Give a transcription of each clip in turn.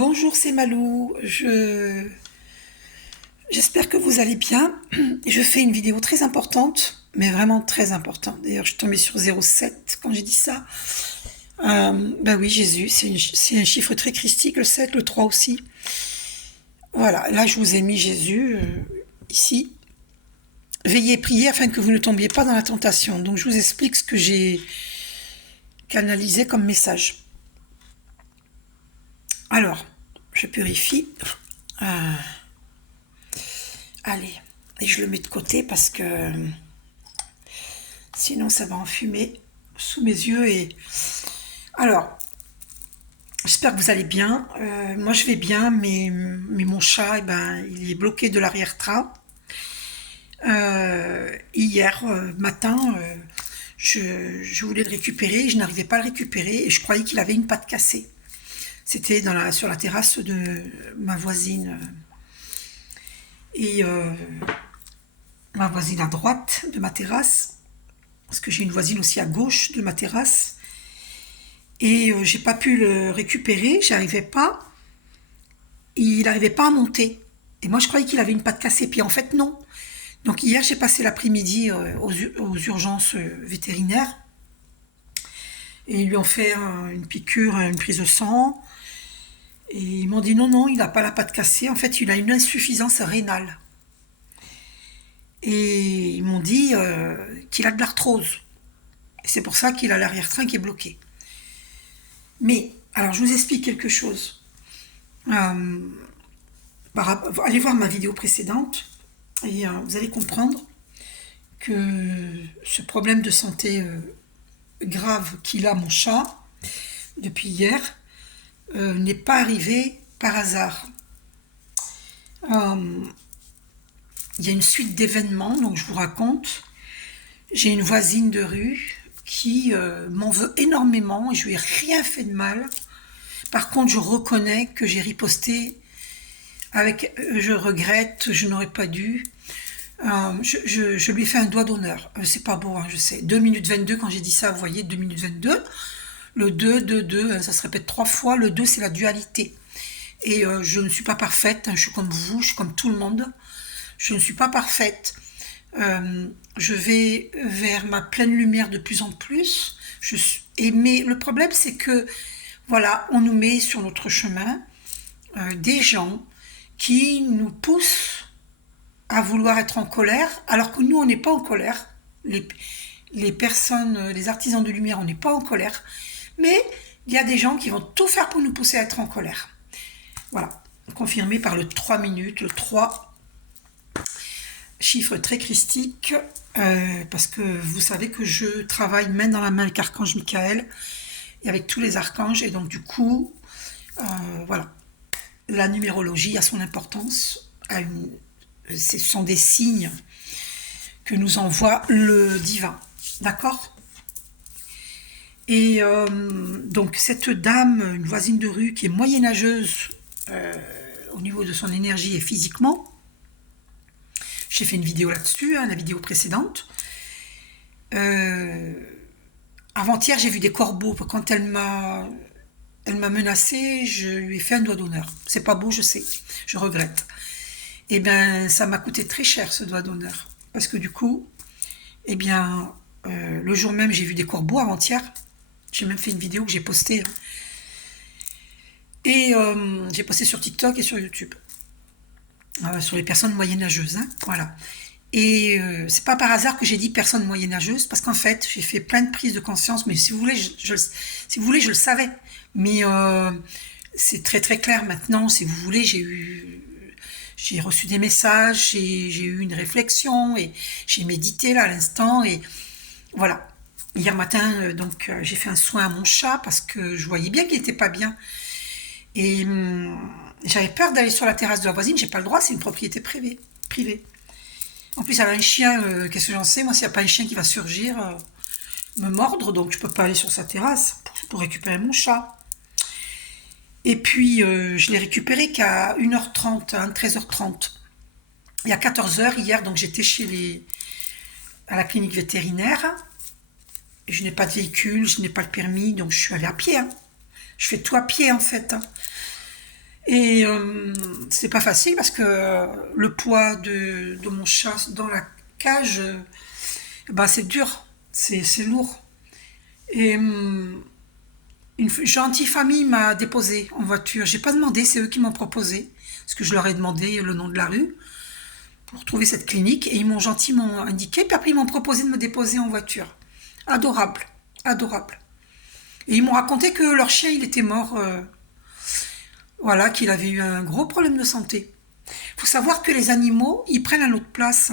Bonjour, c'est Malou. J'espère que vous allez bien. Je fais une vidéo très importante, mais vraiment très importante. D'ailleurs, je suis tombée sur 07 quand j'ai dit ça. Ben oui, Jésus, c'est un chiffre très christique, le 7, le 3 aussi. Voilà, là, je vous ai mis Jésus ici. Veillez et priez afin que vous ne tombiez pas dans la tentation. Donc, je vous explique ce que j'ai canalisé comme message. Alors, je purifie. Euh, Allez, et je le mets de côté parce que sinon ça va enfumer sous mes yeux. Et alors, j'espère que vous allez bien. Moi je vais bien, mais mon chat, eh ben, il est bloqué de l'arrière-train. Hier matin, je voulais le récupérer, je n'arrivais pas à le récupérer et je croyais qu'il avait une patte cassée. C'était sur la terrasse de ma voisine. Et ma voisine à droite de ma terrasse, parce que j'ai une voisine aussi à gauche de ma terrasse, et j'ai pas pu le récupérer, j'arrivais pas, il n'arrivait pas à monter. Et moi je croyais qu'il avait une patte cassée, puis en fait non. Donc hier j'ai passé l'après-midi aux urgences vétérinaires, et ils lui ont fait une piqûre, une prise de sang, et ils m'ont dit non, non, il n'a pas la patte cassée, en fait il a une insuffisance rénale. Et ils m'ont dit qu'il a de l'arthrose. Et c'est pour ça qu'il a l'arrière-train qui est bloqué. Mais, alors je vous explique quelque chose. Euh, Allez voir ma vidéo précédente et vous allez comprendre que ce problème de santé grave qu'il a, mon chat, depuis hier, n'est pas arrivé par hasard. Euh, Il y a une suite d'événements, donc je vous raconte. J'ai une voisine de rue qui m'en veut énormément et je lui ai rien fait de mal. Par contre, je reconnais que j'ai riposté avec je regrette, je n'aurais pas dû. Je lui ai fait un doigt d'honneur. C'est pas beau, hein, je sais. 2 minutes 22 quand j'ai dit ça, vous voyez, 2 minutes 22. Le 2, 2, 2, ça se répète 3 fois. Le 2, c'est la dualité. Et je ne suis pas parfaite, hein, je suis comme vous, je suis comme tout le monde. Je ne suis pas parfaite. Je vais vers ma pleine lumière de plus en plus. Mais le problème, c'est que, voilà, on nous met sur notre chemin des gens qui nous poussent à vouloir être en colère, alors que nous, on n'est pas en colère. Les personnes, les artisans de lumière, on n'est pas en colère. Mais il y a des gens qui vont tout faire pour nous pousser à être en colère. Voilà, confirmé par le 3 minutes, le 3, chiffre très christique, parce que vous savez que je travaille main dans la main avec Archange Michael et avec tous les archanges, et donc du coup, voilà, la numérologie a son importance, ce sont des signes que nous envoie le divin, d'accord. Et donc cette dame, une voisine de rue qui est moyenâgeuse au niveau de son énergie et physiquement, j'ai fait une vidéo là-dessus, hein, la vidéo précédente. Avant-hier, j'ai vu des corbeaux. Quand elle m'a menacée, je lui ai fait un doigt d'honneur. C'est pas beau, je sais, je regrette. Eh bien, ça m'a coûté très cher ce doigt d'honneur. Parce que du coup, eh bien, le jour même, j'ai vu des corbeaux avant-hier. J'ai même fait une vidéo que j'ai postée. Et j'ai posté sur TikTok et sur YouTube. Sur les personnes moyenâgeuses, hein, voilà. Et c'est pas par hasard que j'ai dit personne moyenâgeuse, parce qu'en fait, j'ai fait plein de prises de conscience, mais si vous voulez, si vous voulez, je le savais. Mais c'est très très clair maintenant, si vous voulez, j'ai reçu des messages, j'ai eu une réflexion, et j'ai médité là à l'instant, et voilà. Hier matin, j'ai fait un soin à mon chat, parce que je voyais bien qu'il était pas bien. Et j'avais peur d'aller sur la terrasse de la voisine, j'ai pas le droit, c'est une propriété privée. En plus, elle a un chien, qu'est-ce que j'en sais, moi, s'il n'y a pas un chien qui va surgir, me mordre, donc je peux pas aller sur sa terrasse pour récupérer mon chat. Et puis, je l'ai récupéré qu'à 1h30, hein, 13h30. Et à 14h, hier, donc j'étais à la clinique vétérinaire. Et je n'ai pas de véhicule, je n'ai pas le permis, donc je suis allée à pied. Hein. Je fais tout à pied, en fait. Hein. Et c'est pas facile parce que le poids de mon chat dans la cage, bah, c'est dur, c'est lourd. Et une gentille famille m'a déposé en voiture. J'ai pas demandé, c'est eux qui m'ont proposé. Parce que je leur ai demandé le nom de la rue pour trouver cette clinique. Et ils m'ont gentiment indiqué. Puis après, ils m'ont proposé de me déposer en voiture. Adorable, adorable. Et ils m'ont raconté que leur chien, il était mort. Voilà, qu'il avait eu un gros problème de santé. Il faut savoir que les animaux, ils prennent à notre place.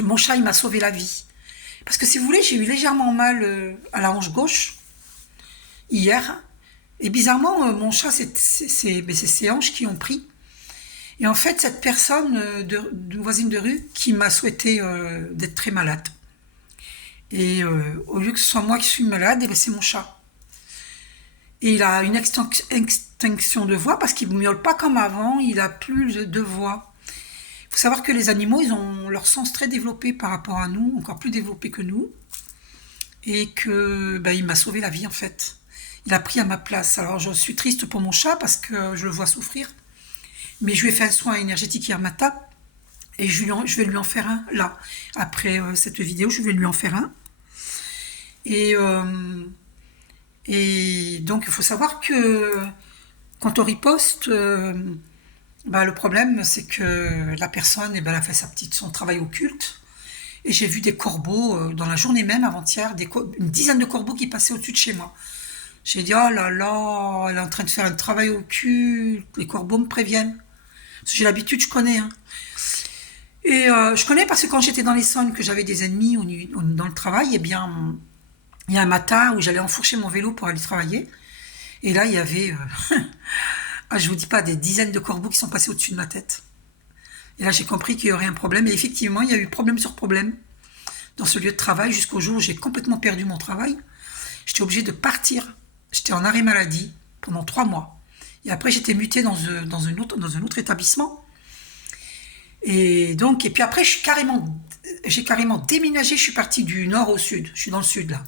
Mon chat, il m'a sauvé la vie. Parce que si vous voulez, j'ai eu légèrement mal à la hanche gauche hier. Et bizarrement, mon chat, c'est ses hanches qui ont pris. Et en fait, cette personne, de voisine de rue, qui m'a souhaité d'être très malade. Et au lieu que ce soit moi qui suis malade, eh ben, c'est mon chat. Et il a une extinction de voix parce qu'il ne miaule pas comme avant, il a plus de voix. Il faut savoir que les animaux, ils ont leur sens très développé par rapport à nous, encore plus développé que nous. Et que ben, il m'a sauvé la vie en fait. Il a pris à ma place. Alors je suis triste pour mon chat parce que je le vois souffrir. Mais je lui ai fait un soin énergétique hier matin. Et je vais lui en faire un là. Après cette vidéo, je vais lui en faire un. Et, donc il faut savoir que quand on riposte, bah, le problème c'est que la personne elle a fait son travail occulte. Et j'ai vu des corbeaux dans la journée même avant-hier, une dizaine de corbeaux qui passaient au-dessus de chez moi. J'ai dit, oh là là, elle est en train de faire un travail occulte, les corbeaux me préviennent. Parce que j'ai l'habitude, je connais. Hein. Et je connais parce que quand j'étais dans l'Essonne, que j'avais des ennemis dans le travail, eh bien, il y a un matin où j'allais enfourcher mon vélo pour aller travailler. Et là, il y avait, ah, je vous dis pas, des dizaines de corbeaux qui sont passés au-dessus de ma tête. Et là, j'ai compris qu'il y aurait un problème. Et effectivement, il y a eu problème sur problème dans ce lieu de travail jusqu'au jour où j'ai complètement perdu mon travail. J'étais obligée de partir. J'étais en arrêt maladie pendant 3 mois. Et après, j'étais mutée dans un autre établissement. Et puis après, j'ai carrément déménagé. Je suis partie du nord au sud. Je suis dans le sud, là.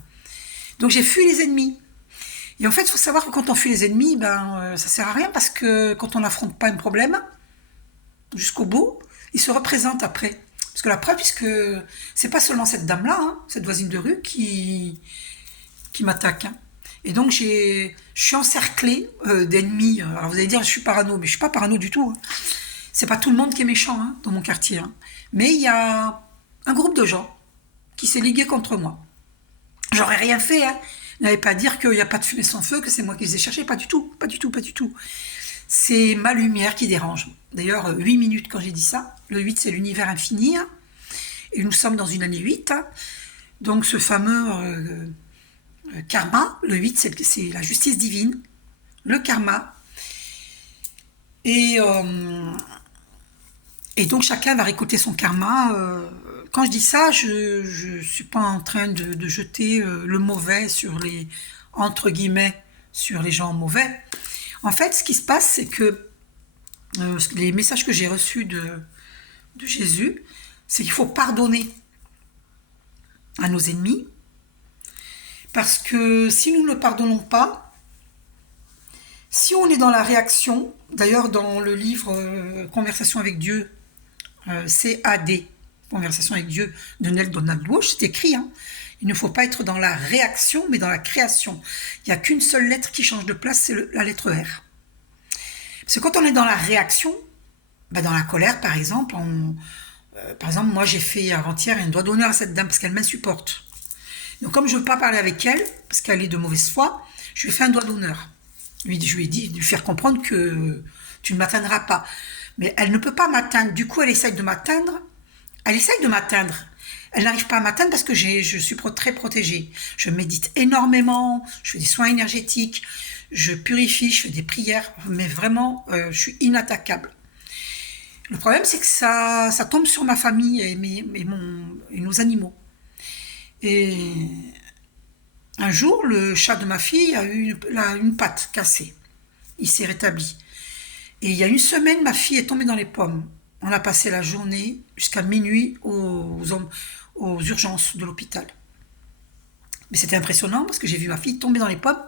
Donc, j'ai fui les ennemis. Et en fait, il faut savoir que quand on fuit les ennemis, ça sert à rien parce que quand on n'affronte pas un problème, jusqu'au bout, ils se représentent après. Parce que la preuve, puisque c'est pas seulement cette dame-là, hein, cette voisine de rue, qui m'attaque. Hein. Et donc, je suis encerclée d'ennemis. Alors, vous allez dire, je suis parano, mais je suis pas parano du tout. Hein. C'est pas tout le monde qui est méchant hein, dans mon quartier. Hein. Mais il y a un groupe de gens qui s'est ligué contre moi. J'aurais rien fait. Hein. N'allez pas dire qu'il n'y a pas de fumée sans feu, que c'est moi qui les ai cherchés. Pas du tout, pas du tout, pas du tout. C'est ma lumière qui dérange. D'ailleurs, 8 minutes quand j'ai dit ça. Le 8, c'est l'univers infini. Hein. Et nous sommes dans une année 8. Hein. Donc, ce fameux karma, le 8, c'est la justice divine. Le karma. Et donc, chacun va récolter son karma. Quand je dis ça, je ne suis pas en train de jeter le mauvais sur les, entre guillemets, sur les gens mauvais. En fait, ce qui se passe, c'est que les messages que j'ai reçus de Jésus, c'est qu'il faut pardonner à nos ennemis, parce que si nous ne pardonnons pas, si on est dans la réaction, d'ailleurs dans le livre Conversation avec Dieu, CAD, Conversation avec Dieu de Neil Donald Walsh, c'est écrit, hein, il ne faut pas être dans la réaction, mais dans la création. Il n'y a qu'une seule lettre qui change de place, c'est la lettre R. Parce que quand on est dans la réaction, dans la colère par exemple, moi j'ai fait avant-hier un doigt d'honneur à cette dame parce qu'elle m'insupporte. Donc comme je ne veux pas parler avec elle, parce qu'elle est de mauvaise foi, je lui ai fait un doigt d'honneur. Je lui ai dit de lui faire comprendre que tu ne m'atteindras pas. Mais elle ne peut pas m'atteindre. Du coup, elle essaye de m'atteindre. Elle essaye de m'atteindre. Elle n'arrive pas à m'atteindre parce que je suis très protégée. Je médite énormément, je fais des soins énergétiques, je purifie, je fais des prières, mais vraiment, je suis inattaquable. Le problème, c'est que ça tombe sur ma famille et nos animaux. Et un jour, le chat de ma fille a eu une patte cassée. Il s'est rétabli. Et il y a une semaine, ma fille est tombée dans les pommes. On a passé la journée jusqu'à minuit aux urgences de l'hôpital. Mais c'était impressionnant parce que j'ai vu ma fille tomber dans les pommes.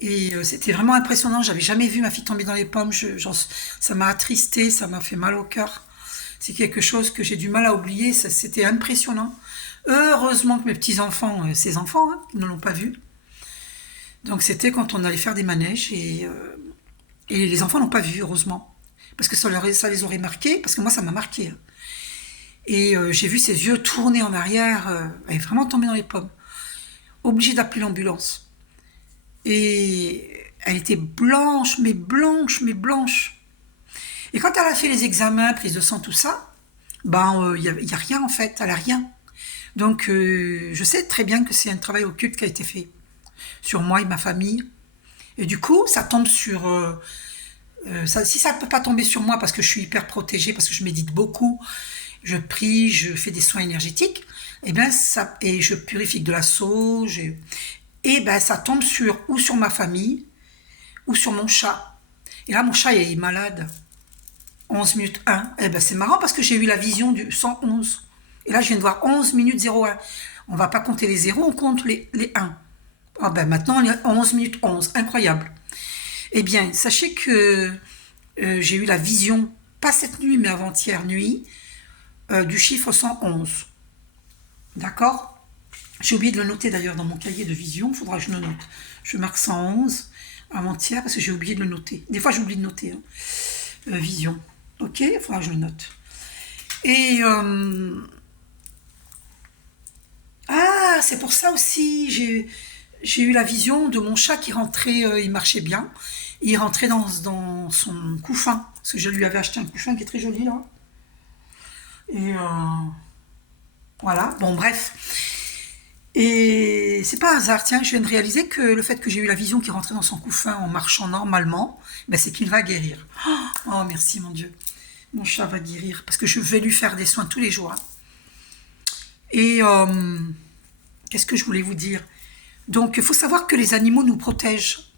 Et c'était vraiment impressionnant. J'avais jamais vu ma fille tomber dans les pommes. Ça m'a attristé, ça m'a fait mal au cœur. C'est quelque chose que j'ai du mal à oublier. C'était impressionnant. Heureusement que mes petits-enfants, ses enfants, hein, ne l'ont pas vu. Donc c'était quand on allait faire des manèges et les enfants n'ont pas vu, heureusement. Parce que ça les aurait marqués, parce que moi ça m'a marqué, hein. Et j'ai vu ses yeux tourner en arrière, elle est vraiment tombée dans les pommes. Obligée d'appeler l'ambulance. Et elle était blanche, mais blanche, mais blanche. Et quand elle a fait les examens, prise de sang, tout ça, ben, y a rien en fait, elle a rien. Donc, je sais très bien que c'est un travail occulte qui a été fait sur moi et ma famille. Et du coup, ça tombe sur... si ça ne peut pas tomber sur moi parce que je suis hyper protégée, parce que je médite beaucoup, je prie, je fais des soins énergétiques, et ben et je purifie de la sauge, et ben ça tombe sur ma famille, ou sur mon chat. Et là, mon chat est malade. 11 minutes 1. Eh ben c'est marrant parce que j'ai eu la vision du 111. Et là, je viens de voir 11 minutes 01. On va pas compter les 0, on compte les 1. Ah ben maintenant, on est 11 minutes 11. Incroyable. Eh bien, sachez que j'ai eu la vision, pas cette nuit, mais avant-hier nuit, du chiffre 111. D'accord? J'ai oublié de le noter d'ailleurs dans mon cahier de vision, il faudra que je le note. Je marque 111 avant-hier parce que j'ai oublié de le noter. Des fois, j'oublie de noter. Hein. Vision. Ok, il faudra que je le note. Et ah, c'est pour ça aussi, j'ai eu la vision de mon chat qui rentrait, il marchait bien, il rentrait dans son couffin, parce que je lui avais acheté un couffin qui est très joli là. Et voilà, bon bref. Et c'est pas un hasard, tiens, je viens de réaliser que le fait que j'ai eu la vision qui rentrait dans son couffin en marchant normalement, ben c'est qu'il va guérir. Oh, merci mon Dieu. Mon chat va guérir, parce que je vais lui faire des soins tous les jours. Hein. Et qu'est-ce que je voulais vous dire? Donc, il faut savoir que les animaux nous protègent.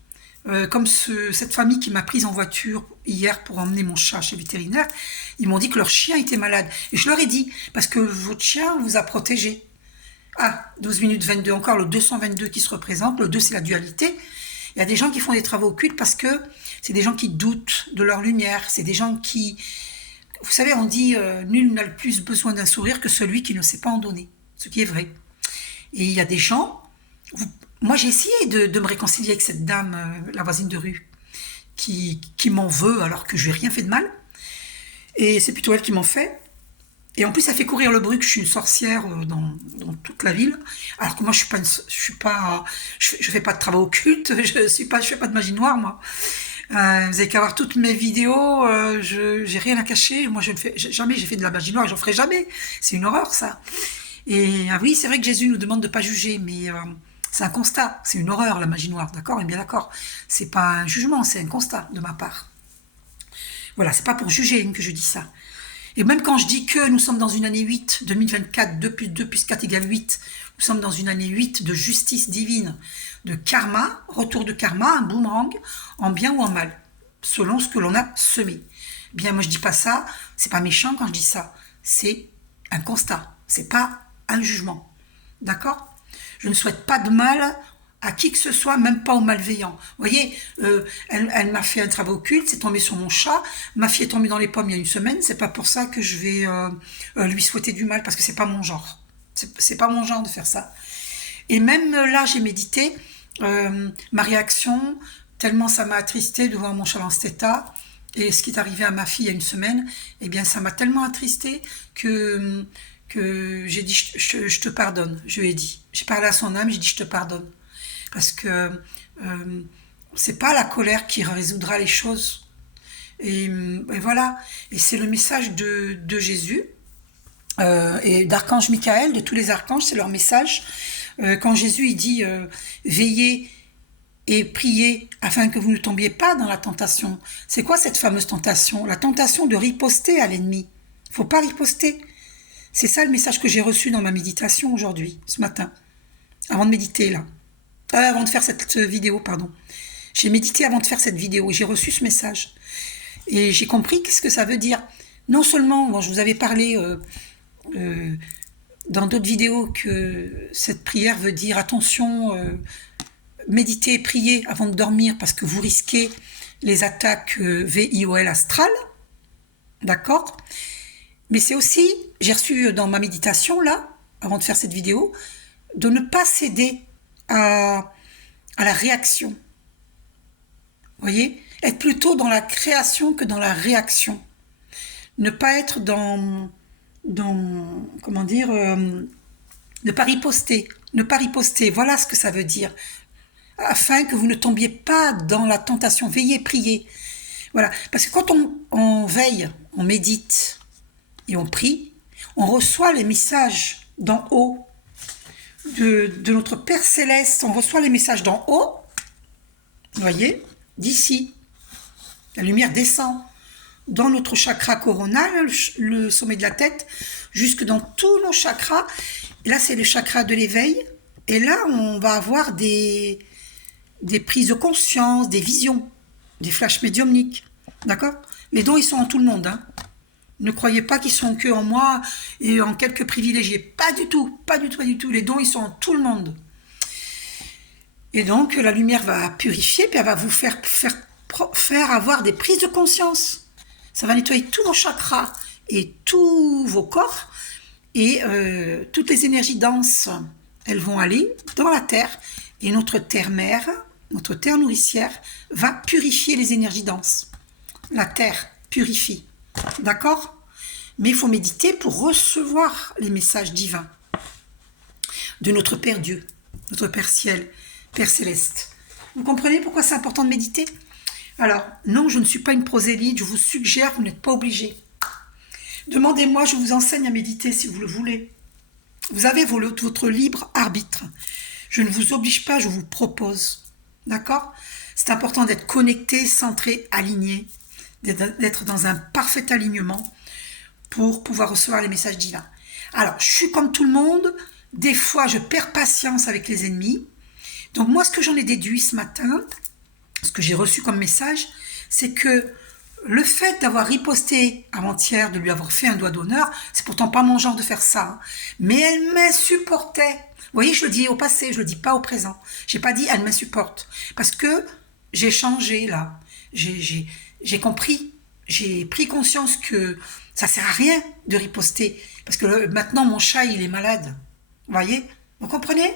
Comme cette famille qui m'a prise en voiture hier pour emmener mon chat chez le vétérinaire, ils m'ont dit que leur chien était malade. Et je leur ai dit, parce que votre chien vous a protégé. Ah, 12 minutes 22, encore le 222 qui se représente. Le 2, c'est la dualité. Il y a des gens qui font des travaux occultes parce que c'est des gens qui doutent de leur lumière. C'est des gens qui... Vous savez, on dit nul n'a le plus besoin d'un sourire que celui qui ne sait pas en donner. Ce qui est vrai. Et il y a des gens... Moi, j'ai essayé de me réconcilier avec cette dame, la voisine de rue, qui m'en veut alors que je n'ai rien fait de mal. Et c'est plutôt elle qui m'en fait. Et en plus, ça fait courir le bruit que je suis une sorcière dans toute la ville. Alors que moi, je fais pas de travail occulte. Je fais pas de magie noire, moi. Vous avez qu'à voir toutes mes vidéos. J'ai rien à cacher. Moi, jamais j'ai fait de la magie noire. Et j'en ferai jamais. C'est une horreur, ça. Et ah oui, c'est vrai que Jésus nous demande de pas juger, mais c'est un constat. C'est une horreur, la magie noire. D'accord? On est bien d'accord. C'est pas un jugement, c'est un constat de ma part. Voilà, c'est pas pour juger que je dis ça. Et même quand je dis que nous sommes dans une année 8, 2024, 2 plus 2 plus 4 égale 8, nous sommes dans une année 8 de justice divine, de karma, retour de karma, un boomerang, en bien ou en mal, selon ce que l'on a semé. Bien, moi je dis pas ça, c'est pas méchant quand je dis ça, c'est un constat, c'est pas un jugement. D'accord? Je ne souhaite pas de mal à qui que ce soit, même pas aux malveillants. Vous voyez, elle m'a fait un travail occulte, c'est tombé sur mon chat, ma fille est tombée dans les pommes il y a une semaine, c'est pas pour ça que je vais lui souhaiter du mal, parce que c'est pas mon genre. C'est pas mon genre de faire ça. Et même là, j'ai médité, ma réaction, tellement ça m'a attristé de voir mon chat dans cet état, et ce qui est arrivé à ma fille il y a une semaine, eh bien ça m'a tellement attristé que j'ai dit je te pardonne, je lui ai dit. J'ai parlé à son âme, j'ai dit je te pardonne. Parce que c'est pas la colère qui résoudra les choses. Et voilà. Et c'est le message de Jésus et d'Archange Michael, de tous les archanges, c'est leur message. Quand Jésus il dit veillez et priez afin que vous ne tombiez pas dans la tentation. C'est quoi cette fameuse tentation? La tentation de riposter à l'ennemi. Il ne faut pas riposter. C'est ça le message que j'ai reçu dans ma méditation aujourd'hui, ce matin, avant de méditer là. Avant de faire cette vidéo, pardon. J'ai médité avant de faire cette vidéo et j'ai reçu ce message. Et j'ai compris qu'est-ce que ça veut dire. Non seulement, bon, je vous avais parlé dans d'autres vidéos que cette prière veut dire attention, méditer, prier avant de dormir parce que vous risquez les attaques VIOL astrales, d'accord? Mais c'est aussi, j'ai reçu dans ma méditation là, avant de faire cette vidéo, de ne pas céder à la réaction. Vous voyez? Être plutôt dans la création que dans la réaction. Ne pas être dans comment dire, ne pas riposter. Ne pas riposter, voilà ce que ça veut dire. Afin que vous ne tombiez pas dans la tentation. Veillez, priez. Voilà. Parce que quand on veille, on médite et on prie, on reçoit les messages d'en haut, de notre Père Céleste. On reçoit les messages d'en haut, vous voyez, d'ici. La lumière descend dans notre chakra coronal, le sommet de la tête, jusque dans tous nos chakras. Et là, c'est le chakra de l'éveil. Et là, on va avoir des prises de conscience, des visions, des flashs médiumniques. D'accord? Les dons, ils sont en tout le monde. Hein. Ne croyez pas qu'ils sont que en moi et en quelques privilégiés. Pas du tout, pas du tout, pas du tout. Les dons, ils sont en tout le monde. Et donc, la lumière va purifier, puis elle va vous faire avoir des prises de conscience. Ça va nettoyer tous vos chakras et tous vos corps. Et toutes les énergies denses, elles vont aller dans la terre. Et notre terre-mère, notre terre nourricière, va purifier les énergies denses. La terre purifie. D'accord? Mais il faut méditer pour recevoir les messages divins de notre Père Dieu, notre Père Ciel, Père Céleste. Vous comprenez pourquoi c'est important de méditer? Alors, non, je ne suis pas une prosélyte, je vous suggère, vous n'êtes pas obligé. Demandez-moi, je vous enseigne à méditer si vous le voulez. Vous avez votre libre arbitre. Je ne vous oblige pas, je vous propose. D'accord? C'est important d'être connecté, centré, aligné, d'être dans un parfait alignement pour pouvoir recevoir les messages divins. Alors, je suis comme tout le monde. Des fois, je perds patience avec les ennemis. Donc moi, ce que j'en ai déduit ce matin, ce que j'ai reçu comme message, c'est que le fait d'avoir riposté avant-hier, de lui avoir fait un doigt d'honneur, c'est pourtant pas mon genre de faire ça, hein, mais elle m'insupportait. Vous voyez, je le dis au passé, je le dis pas au présent. J'ai pas dit elle m'insupporte, parce que j'ai changé là. J'ai compris, j'ai pris conscience que ça sert à rien de riposter, parce que maintenant mon chat il est malade. Vous voyez, vous comprenez?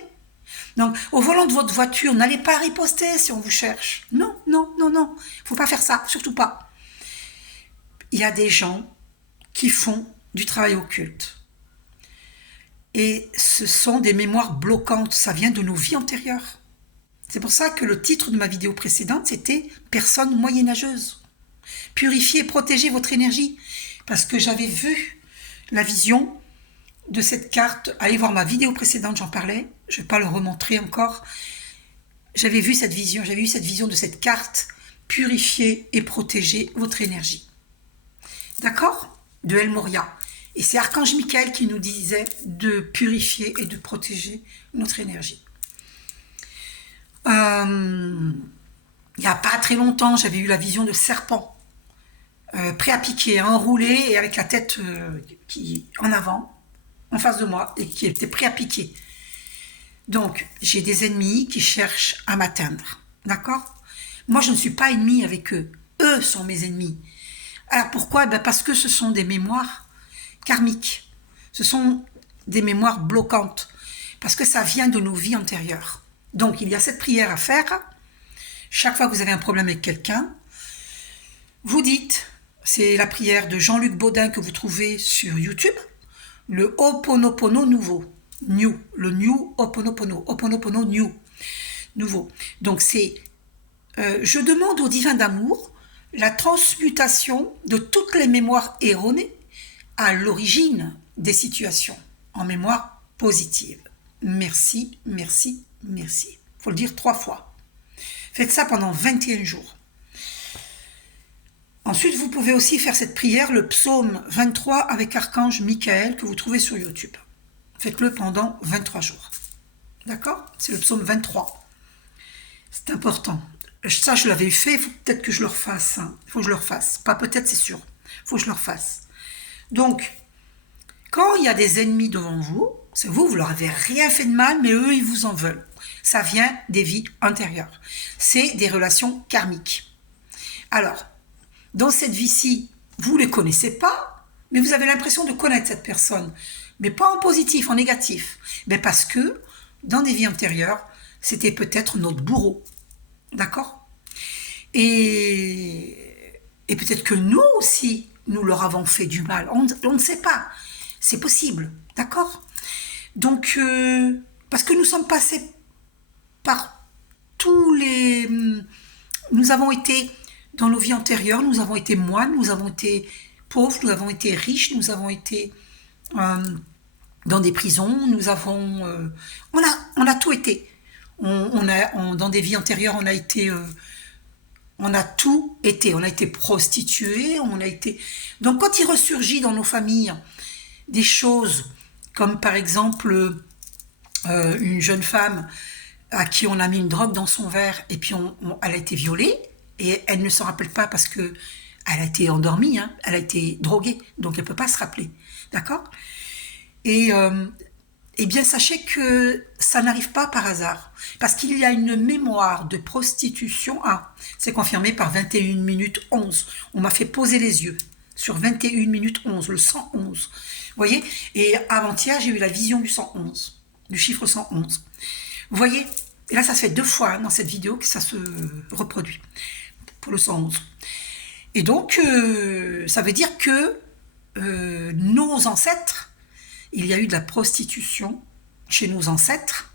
Donc, au volant de votre voiture, n'allez pas riposter si on vous cherche. Non, non, non, non. Faut pas faire ça, surtout pas. Il y a des gens qui font du travail occulte. Et ce sont des mémoires bloquantes. Ça vient de nos vies antérieures. C'est pour ça que le titre de ma vidéo précédente, c'était « Personne moyenâgeuse ». Purifiez et protégez votre énergie. Parce que j'avais vu la vision de cette carte. Allez voir ma vidéo précédente, j'en parlais. Je ne vais pas le remontrer encore. J'avais vu cette vision, de cette carte. Purifier et protéger votre énergie. D'accord? De El Moria. Et c'est Archange Michael qui nous disait de purifier et de protéger notre énergie. Il n'y a pas très longtemps, j'avais eu la vision de serpent. Prêt à piquer, enroulé et avec la tête qui en avant, en face de moi, et qui était prêt à piquer. Donc, j'ai des ennemis qui cherchent à m'atteindre. D'accord? Moi, je ne suis pas ennemie avec eux. Eux sont mes ennemis. Alors, pourquoi? Parce que ce sont des mémoires karmiques. Ce sont des mémoires bloquantes. Parce que ça vient de nos vies antérieures. Donc, il y a cette prière à faire. Chaque fois que vous avez un problème avec quelqu'un, vous dites, c'est la prière de Jean-Luc Baudin que vous trouvez sur YouTube, le Ho'oponopono New, le New Ho'oponopono, Ho'oponopono New, nouveau. Donc c'est, je demande au divin d'amour la transmutation de toutes les mémoires erronées à l'origine des situations en mémoire positive. Merci, merci, merci. Il faut le dire 3 fois. Faites ça pendant 21 jours. Ensuite, vous pouvez aussi faire cette prière, le psaume 23 avec Archange Michael que vous trouvez sur YouTube. Faites-le pendant 23 jours. D'accord? C'est le psaume 23. C'est important. Ça, je l'avais fait, il faut peut-être que je le refasse. Hein. Il faut que je le refasse. Pas peut-être, c'est sûr. Il faut que je le refasse. Donc, quand il y a des ennemis devant vous, c'est vous, vous leur avez rien fait de mal, mais eux, ils vous en veulent. Ça vient des vies antérieures. C'est des relations karmiques. Alors, dans cette vie-ci, vous ne les connaissez pas, mais vous avez l'impression de connaître cette personne. Mais pas en positif, en négatif. Mais parce que, dans des vies antérieures, c'était peut-être notre bourreau. D'accord ? Et peut-être que nous aussi, nous leur avons fait du mal. On ne sait pas. C'est possible. D'accord ? Donc, parce que nous sommes passés par tous les... Nous avons été, dans nos vies antérieures, nous avons été moines, nous avons été pauvres, nous avons été riches, nous avons été dans des prisons, nous avons... on a tout été. Dans des vies antérieures, on a été... on a tout été. On a été prostituées, on a été... Donc, quand il ressurgit dans nos familles des choses comme, par exemple, une jeune femme à qui on a mis une drogue dans son verre et puis elle a été violée et elle ne se rappelle pas parce que elle a été endormie, hein, elle a été droguée, donc elle ne peut pas se rappeler. D'accord ? Et bien, sachez que ça n'arrive pas par hasard. Parce qu'il y a une mémoire de prostitution. Ah, c'est confirmé par 21 minutes 11. On m'a fait poser les yeux sur 21 minutes 11, le 111. Vous voyez ? Et avant-hier, j'ai eu la vision du 111, du chiffre 111. Vous voyez ? Et là, ça se fait 2 fois dans cette vidéo que ça se reproduit pour le 111. Et donc, ça veut dire que nos ancêtres, il y a eu de la prostitution chez nos ancêtres,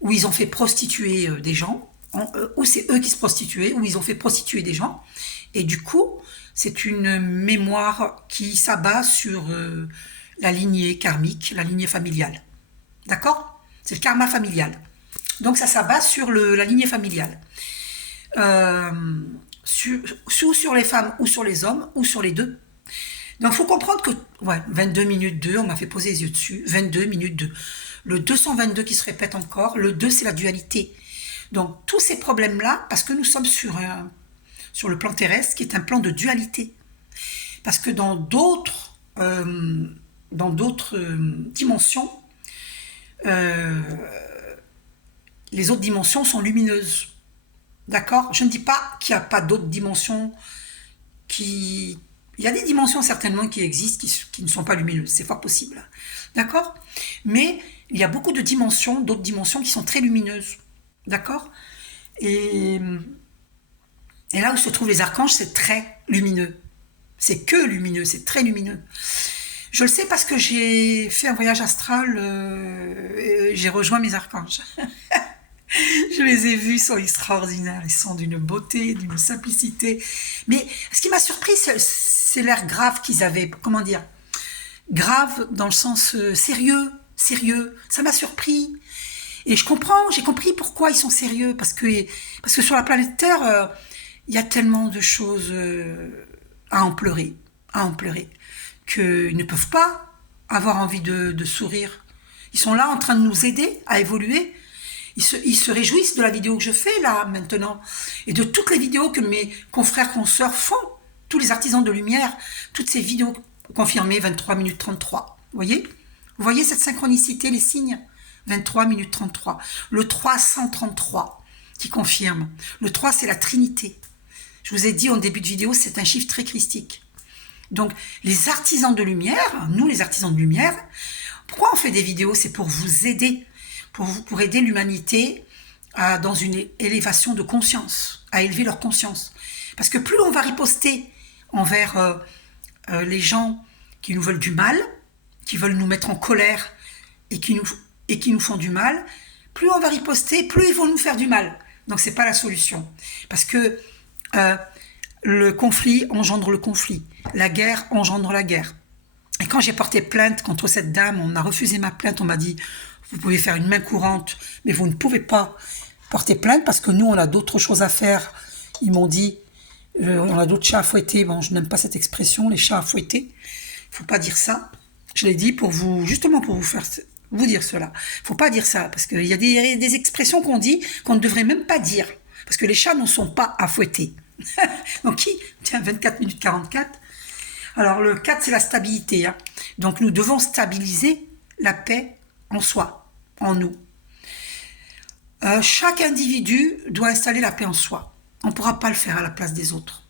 où ils ont fait prostituer des gens, ou c'est eux qui se prostituaient, où ils ont fait prostituer des gens. Et du coup, c'est une mémoire qui s'abat sur la lignée karmique, la lignée familiale. D'accord ? C'est le karma familial. Donc ça s'abat sur la lignée familiale. Sur les femmes ou sur les hommes, ou sur les deux. Donc il faut comprendre que 22 minutes 2, on m'a fait poser les yeux dessus, 22 minutes 2. Le 222 qui se répète encore, le 2 c'est la dualité. Donc tous ces problèmes-là, parce que nous sommes sur le plan terrestre, qui est un plan de dualité. Parce que dans d'autres dimensions, les autres dimensions sont lumineuses. D'accord ? Je ne dis pas qu'il n'y a pas d'autres dimensions qui... Il y a des dimensions certainement qui existent, qui ne sont pas lumineuses. C'est fort possible. D'accord ? Mais il y a beaucoup de dimensions, d'autres dimensions qui sont très lumineuses. D'accord ? Et là où se trouvent les archanges, c'est très lumineux. C'est que lumineux, c'est très lumineux. Je le sais parce que j'ai fait un voyage astral, j'ai rejoint mes archanges. Je les ai vus, ils sont extraordinaires, ils sont d'une beauté, d'une simplicité. Mais ce qui m'a surpris, c'est l'air grave qu'ils avaient. Comment dire ? Grave dans le sens sérieux. Ça m'a surpris. Et j'ai compris pourquoi ils sont sérieux. Parce que sur la planète Terre, il y a tellement de choses à en pleurer, qu'ils ne peuvent pas avoir envie de sourire. Ils sont là en train de nous aider à évoluer. Ils se réjouissent de la vidéo que je fais là maintenant et de toutes les vidéos que mes confrères, consoeurs font, tous les artisans de lumière, toutes ces vidéos confirmées 23 minutes 33. Vous voyez cette synchronicité, les signes 23 minutes 33. Le 333 qui confirme. Le 3 c'est la Trinité. Je vous ai dit en début de vidéo, c'est un chiffre très christique. Donc les artisans de lumière, nous les artisans de lumière, pourquoi on fait des vidéos ? C'est pour vous aider. Pour aider l'humanité dans une élévation de conscience, à élever leur conscience. Parce que plus on va riposter envers les gens qui nous veulent du mal, qui veulent nous mettre en colère et qui nous font du mal, plus on va riposter, plus ils vont nous faire du mal. Donc c'est pas la solution. Parce que le conflit engendre le conflit, la guerre engendre la guerre. Et quand j'ai porté plainte contre cette dame, on a refusé ma plainte, on m'a dit... Vous pouvez faire une main courante, mais vous ne pouvez pas porter plainte parce que nous, on a d'autres choses à faire. Ils m'ont dit, on a d'autres chats à fouetter. Bon, je n'aime pas cette expression, les chats à fouetter. Il ne faut pas dire ça. Je l'ai dit justement pour vous dire cela. Il ne faut pas dire ça parce qu'il y a des expressions qu'on dit qu'on ne devrait même pas dire. Parce que les chats ne sont pas à fouetter. Donc, tiens, 24 minutes 44. Alors, le 4, c'est la stabilité. Hein. Donc, nous devons stabiliser la paix en soi, en nous. Chaque individu doit installer la paix en soi. On ne pourra pas le faire à la place des autres.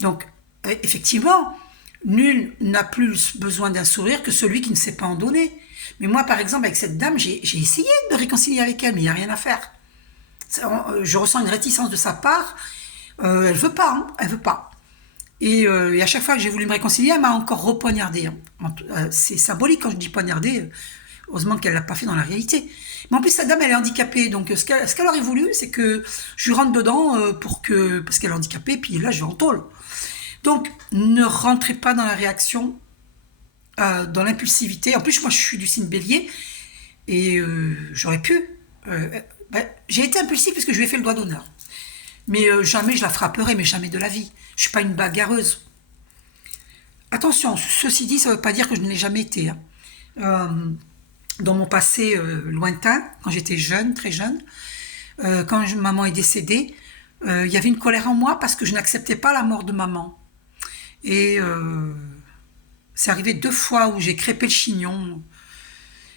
Donc, effectivement, nul n'a plus besoin d'un sourire que celui qui ne sait pas en donner. Mais moi, par exemple, avec cette dame, j'ai essayé de me réconcilier avec elle, mais il n'y a rien à faire. Je ressens une réticence de sa part. Elle veut pas, hein, elle veut pas. Et à chaque fois que j'ai voulu me réconcilier, elle m'a encore repoignardé. Hein. C'est symbolique quand je dis poignarder. Heureusement qu'elle l'a pas fait dans la réalité. Mais en plus, cette dame, elle est handicapée. Donc, ce qu'elle aurait voulu, c'est que je lui rentre dedans parce qu'elle est handicapée. Puis là, je vais en tôle. Donc, ne rentrez pas dans la réaction, dans l'impulsivité. En plus, moi, je suis du signe bélier. Et j'aurais pu. J'ai été impulsive parce que je lui ai fait le doigt d'honneur. Mais jamais je la frapperai, mais jamais de la vie. Je suis pas une bagarreuse. Attention, ceci dit, ça ne veut pas dire que je ne l'ai jamais été. Hein. Dans mon passé lointain, quand j'étais jeune, très jeune, quand maman est décédée, il y avait une colère en moi parce que je n'acceptais pas la mort de maman. Et c'est arrivé 2 fois où j'ai crêpé le chignon.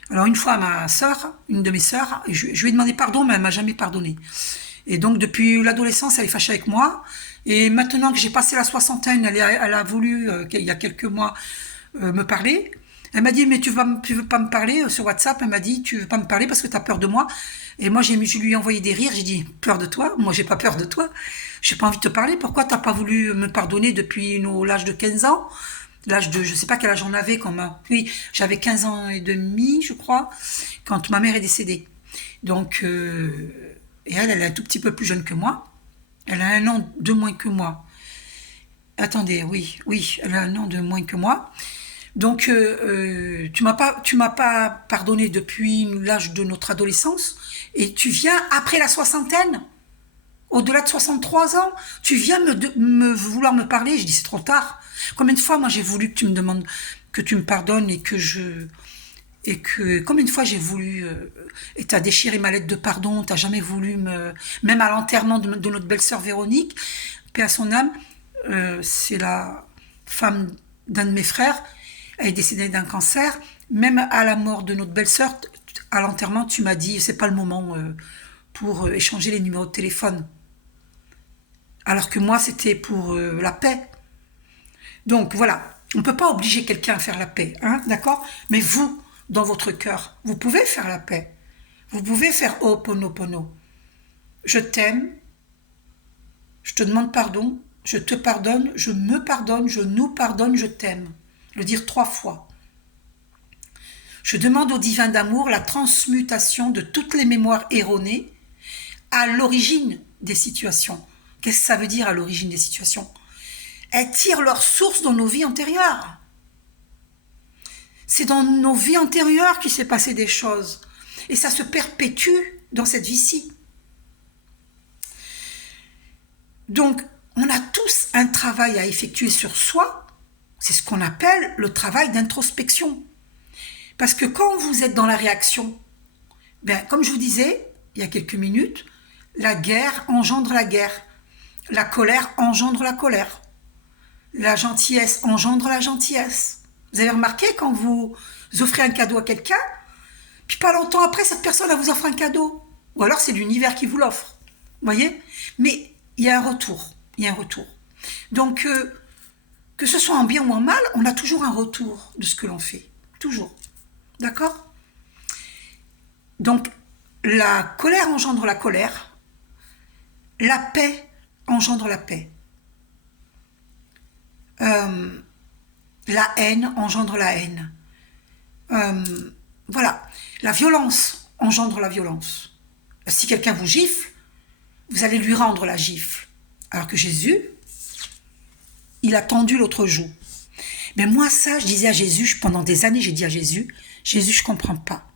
Alors une fois à ma sœur, une de mes sœurs, je lui ai demandé pardon, mais elle m'a jamais pardonné. Et donc depuis l'adolescence, elle est fâchée avec moi. Et maintenant que j'ai passé la soixantaine, elle a voulu, il y a quelques mois, me parler. Elle m'a dit, mais tu veux pas me parler sur WhatsApp? Elle m'a dit, tu veux pas me parler parce que tu as peur de moi? Et moi, je lui ai envoyé des rires. J'ai dit, peur de toi? Moi, j'ai pas peur de toi. J'ai pas envie de te parler. Pourquoi t'as pas voulu me pardonner depuis l'âge de 15 ans? L'âge de, je sais pas quel âge on avait oui, j'avais 15 ans et demi, je crois, quand ma mère est décédée. Donc, et elle est un tout petit peu plus jeune que moi. Elle a 1 an de moins que moi. Attendez, oui, elle a 1 an de moins que moi. Donc, tu m'as pas pardonné depuis l'âge de notre adolescence, et tu viens après la soixantaine, au-delà de 63 ans, tu viens vouloir me parler. Je dis, c'est trop tard. Combien de fois, moi, j'ai voulu que tu me demandes, que tu me pardonnes combien de fois j'ai voulu, et t'as déchiré ma lettre de pardon, t'as jamais voulu même à l'enterrement de notre belle-sœur Véronique, paix à son âme, c'est la femme d'un de mes frères, elle est décédée d'un cancer, même à la mort de notre belle-sœur, à l'enterrement, tu m'as dit, c'est pas le moment pour échanger les numéros de téléphone. Alors que moi, c'était pour la paix. Donc voilà, on ne peut pas obliger quelqu'un à faire la paix, hein, d'accord? Mais vous, dans votre cœur, vous pouvez faire la paix. Vous pouvez faire Ho'oponopono. Je t'aime, je te demande pardon, je te pardonne, je me pardonne, je nous pardonne, je t'aime. Le dire 3 fois. Je demande au divin d'amour la transmutation de toutes les mémoires erronées à l'origine des situations. Qu'est-ce que ça veut dire à l'origine des situations? Elles tirent leur source dans nos vies antérieures. C'est dans nos vies antérieures qu'il s'est passé des choses. Et ça se perpétue dans cette vie-ci. Donc, on a tous un travail à effectuer sur soi. C'est ce qu'on appelle le travail d'introspection. Parce que quand vous êtes dans la réaction, comme je vous disais il y a quelques minutes, la guerre engendre la guerre. La colère engendre la colère. La gentillesse engendre la gentillesse. Vous avez remarqué quand vous offrez un cadeau à quelqu'un, puis pas longtemps après, cette personne elle vous offre un cadeau. Ou alors c'est l'univers qui vous l'offre. Vous voyez? Mais il y a un retour. Il y a un retour. Donc, que ce soit en bien ou en mal, on a toujours un retour de ce que l'on fait. Toujours. D'accord? Donc, la colère engendre la colère. La paix engendre la paix. La haine engendre la haine. Voilà. La violence engendre la violence. Si quelqu'un vous gifle, vous allez lui rendre la gifle. Alors que Jésus, il a tendu l'autre joue. Mais moi, ça, je disais à Jésus, pendant des années, j'ai dit à Jésus, je comprends pas.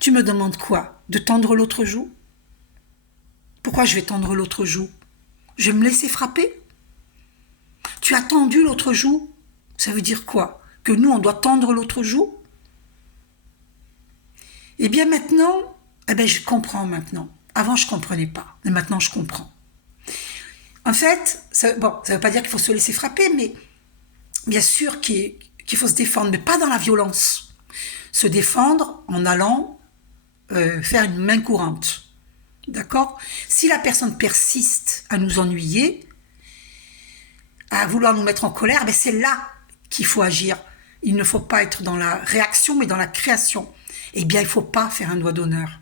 Tu me demandes quoi? De tendre l'autre joue? Pourquoi je vais tendre l'autre joue? Je vais me laisser frapper? Tu as tendu l'autre joue? Ça veut dire quoi? Que nous, on doit tendre l'autre joue? Eh bien maintenant, je comprends maintenant. Avant, je ne comprenais pas. Mais maintenant, je comprends. En fait, ça ne veut pas dire qu'il faut se laisser frapper, mais bien sûr qu'il faut se défendre, mais pas dans la violence. Se défendre en allant faire une main courante. D'accord? Si la personne persiste à nous ennuyer, à vouloir nous mettre en colère, ben c'est là qu'il faut agir. Il ne faut pas être dans la réaction, mais dans la création. Eh bien, il ne faut pas faire un doigt d'honneur.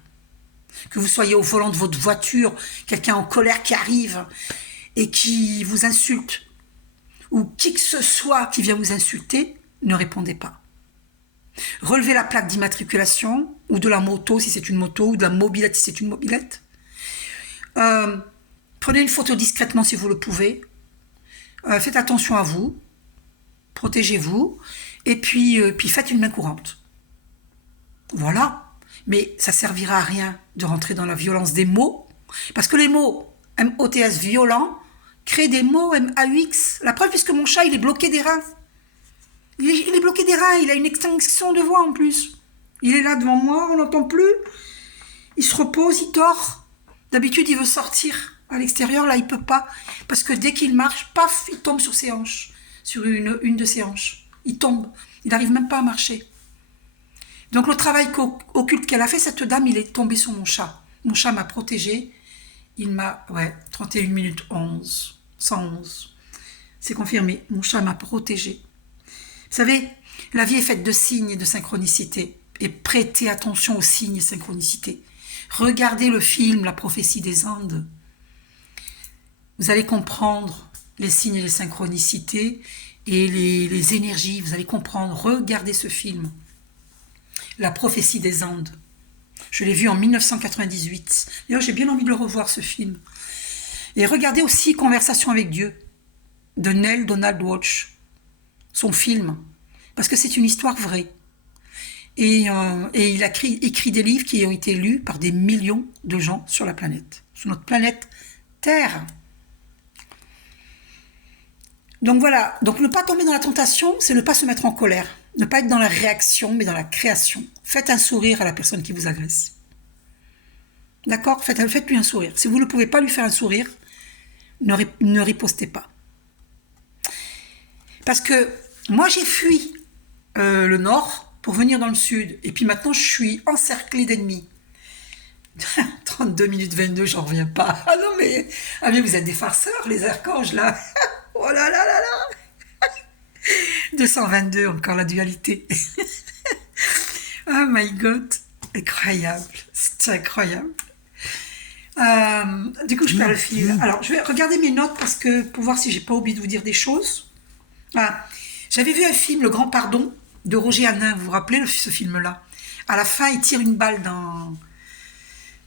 Que vous soyez au volant de votre voiture, quelqu'un en colère qui arrive et qui vous insulte, ou qui que ce soit qui vient vous insulter, ne répondez pas. Relevez la plaque d'immatriculation, ou de la moto si c'est une moto, ou de la mobilette si c'est une mobilette. Prenez une photo discrètement si vous le pouvez. Faites attention à vous, protégez-vous, et puis faites une main courante. Voilà. Mais ça servira à rien de rentrer dans la violence des mots, parce que les mots M-O-T-S violents créent des mots M-A-U-X. La preuve, puisque mon chat, il est bloqué des reins. Il est bloqué des reins, il a une extinction de voix en plus. Il est là devant moi, on l'entend plus. Il se repose, il dort. D'habitude, il veut sortir à l'extérieur, là, il peut pas. Parce que dès qu'il marche, paf, il tombe sur ses hanches. Sur une de ses hanches. Il tombe. Il n'arrive même pas à marcher. Donc le travail occulte qu'elle a fait, cette dame, il est tombé sur mon chat. Mon chat m'a protégée. Il m'a... Ouais, 31 minutes 11. 111. C'est confirmé. Mon chat m'a protégée. Vous savez, la vie est faite de signes et de synchronicité. Et prêtez attention aux signes et synchronicités. Regardez le film La prophétie des Andes. Vous allez comprendre les signes et les synchronicités et les énergies. Vous allez comprendre. Regardez ce film. La prophétie des Andes. Je l'ai vu en 1998. D'ailleurs, j'ai bien envie de le revoir, ce film. Et regardez aussi Conversation avec Dieu, de Neil Donald Walsh. Son film. Parce que c'est une histoire vraie. Et il a écrit des livres qui ont été lus par des millions de gens sur la planète. Sur notre planète Terre. Donc voilà. Donc ne pas tomber dans la tentation, c'est ne pas se mettre en colère. Ne pas être dans la réaction, mais dans la création. Faites un sourire à la personne qui vous agresse. D'accord? Faites-lui un sourire. Si vous ne pouvez pas lui faire un sourire, ne ripostez pas. Parce que moi, j'ai fui le nord pour venir dans le sud. Et puis maintenant, je suis encerclée d'ennemis. 32 minutes 22, j'en reviens pas. Ah non, mais vous êtes des farceurs, les archanges, là. Oh là là là là. 222, encore la dualité. Oh my God. Incroyable. C'est incroyable. Du coup, je perds le fil. Alors, je vais regarder mes notes pour voir si j'ai pas oublié de vous dire des choses. Ah, j'avais vu un film, Le Grand Pardon, de Roger Hanin. Vous vous rappelez ce film-là? À la fin, il tire une balle dans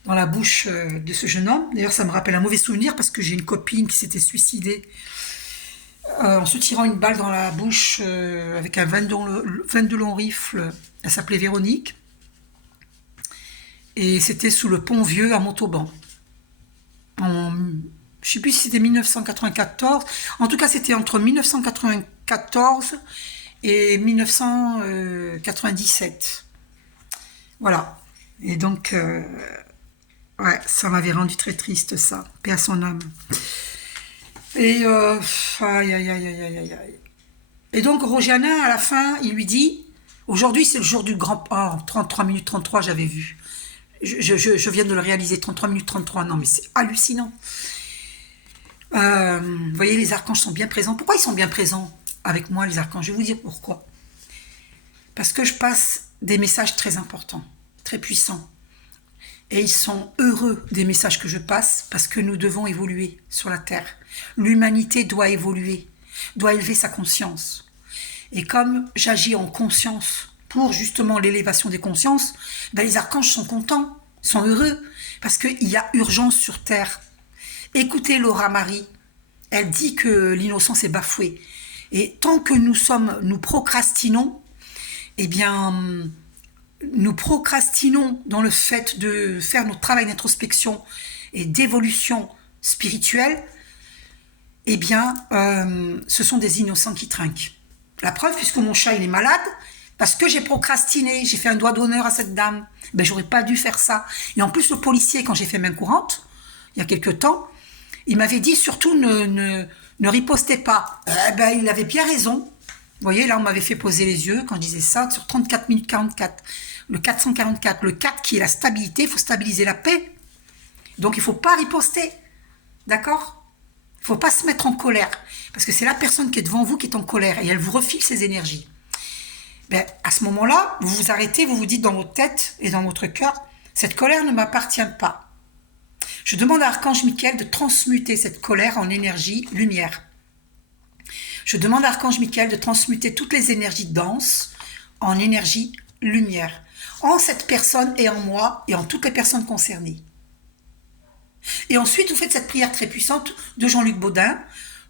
la bouche de ce jeune homme. D'ailleurs, ça me rappelle un mauvais souvenir parce que j'ai une copine qui s'était suicidée en se tirant une balle dans la bouche avec un 22 long rifle. Elle s'appelait Véronique. Et c'était sous le pont Vieux à Montauban. Je ne sais plus si c'était 1994. En tout cas, c'était entre 1994 et 1997. Voilà. Et donc, ouais, ça m'avait rendu très triste, ça. Paix à son âme. Et aïe, aïe, aïe, aïe, aïe, aïe. Et donc, Roger Hanin, à la fin, il lui dit, aujourd'hui, c'est le jour du grand... Oh, 33 minutes 33, j'avais vu. Je viens de le réaliser, 33 minutes 33. Non, mais c'est hallucinant. Vous voyez, les archanges sont bien présents. Pourquoi ils sont bien présents avec moi, les archanges? Je vais vous dire pourquoi. Parce que je passe des messages très importants, très puissants. Et ils sont heureux des messages que je passe parce que nous devons évoluer sur la Terre. L'humanité doit évoluer, doit élever sa conscience. Et comme j'agis en conscience pour justement l'élévation des consciences, ben les archanges sont contents, sont heureux, parce qu'il y a urgence sur Terre. Écoutez Laura Marie, elle dit que l'innocence est bafouée. Et tant que nous procrastinons, eh bien, nous procrastinons dans le fait de faire notre travail d'introspection et d'évolution spirituelle, eh bien, ce sont des innocents qui trinquent. La preuve, puisque mon chat, il est malade, parce que j'ai procrastiné, j'ai fait un doigt d'honneur à cette dame, ben, j'aurais pas dû faire ça. Et en plus, le policier, quand j'ai fait main courante, il y a quelque temps, il m'avait dit, surtout, ne ripostez pas. Ben, il avait bien raison. Vous voyez, là, on m'avait fait poser les yeux quand je disais ça, sur 34 minutes 44. Le 444, le 4 qui est la stabilité, il faut stabiliser la paix. Donc il ne faut pas riposter. D'accord? Il ne faut pas se mettre en colère. Parce que c'est la personne qui est devant vous qui est en colère et elle vous refile ses énergies. Ben, à ce moment-là, vous vous arrêtez, vous vous dites dans votre tête et dans votre cœur, cette colère ne m'appartient pas. Je demande à Archange Michael de transmuter cette colère en énergie lumière. Je demande à Archange Michael de transmuter toutes les énergies denses en énergie lumière. En cette personne et en moi et en toutes les personnes concernées. Et ensuite, vous faites cette prière très puissante de Jean-Luc Baudin,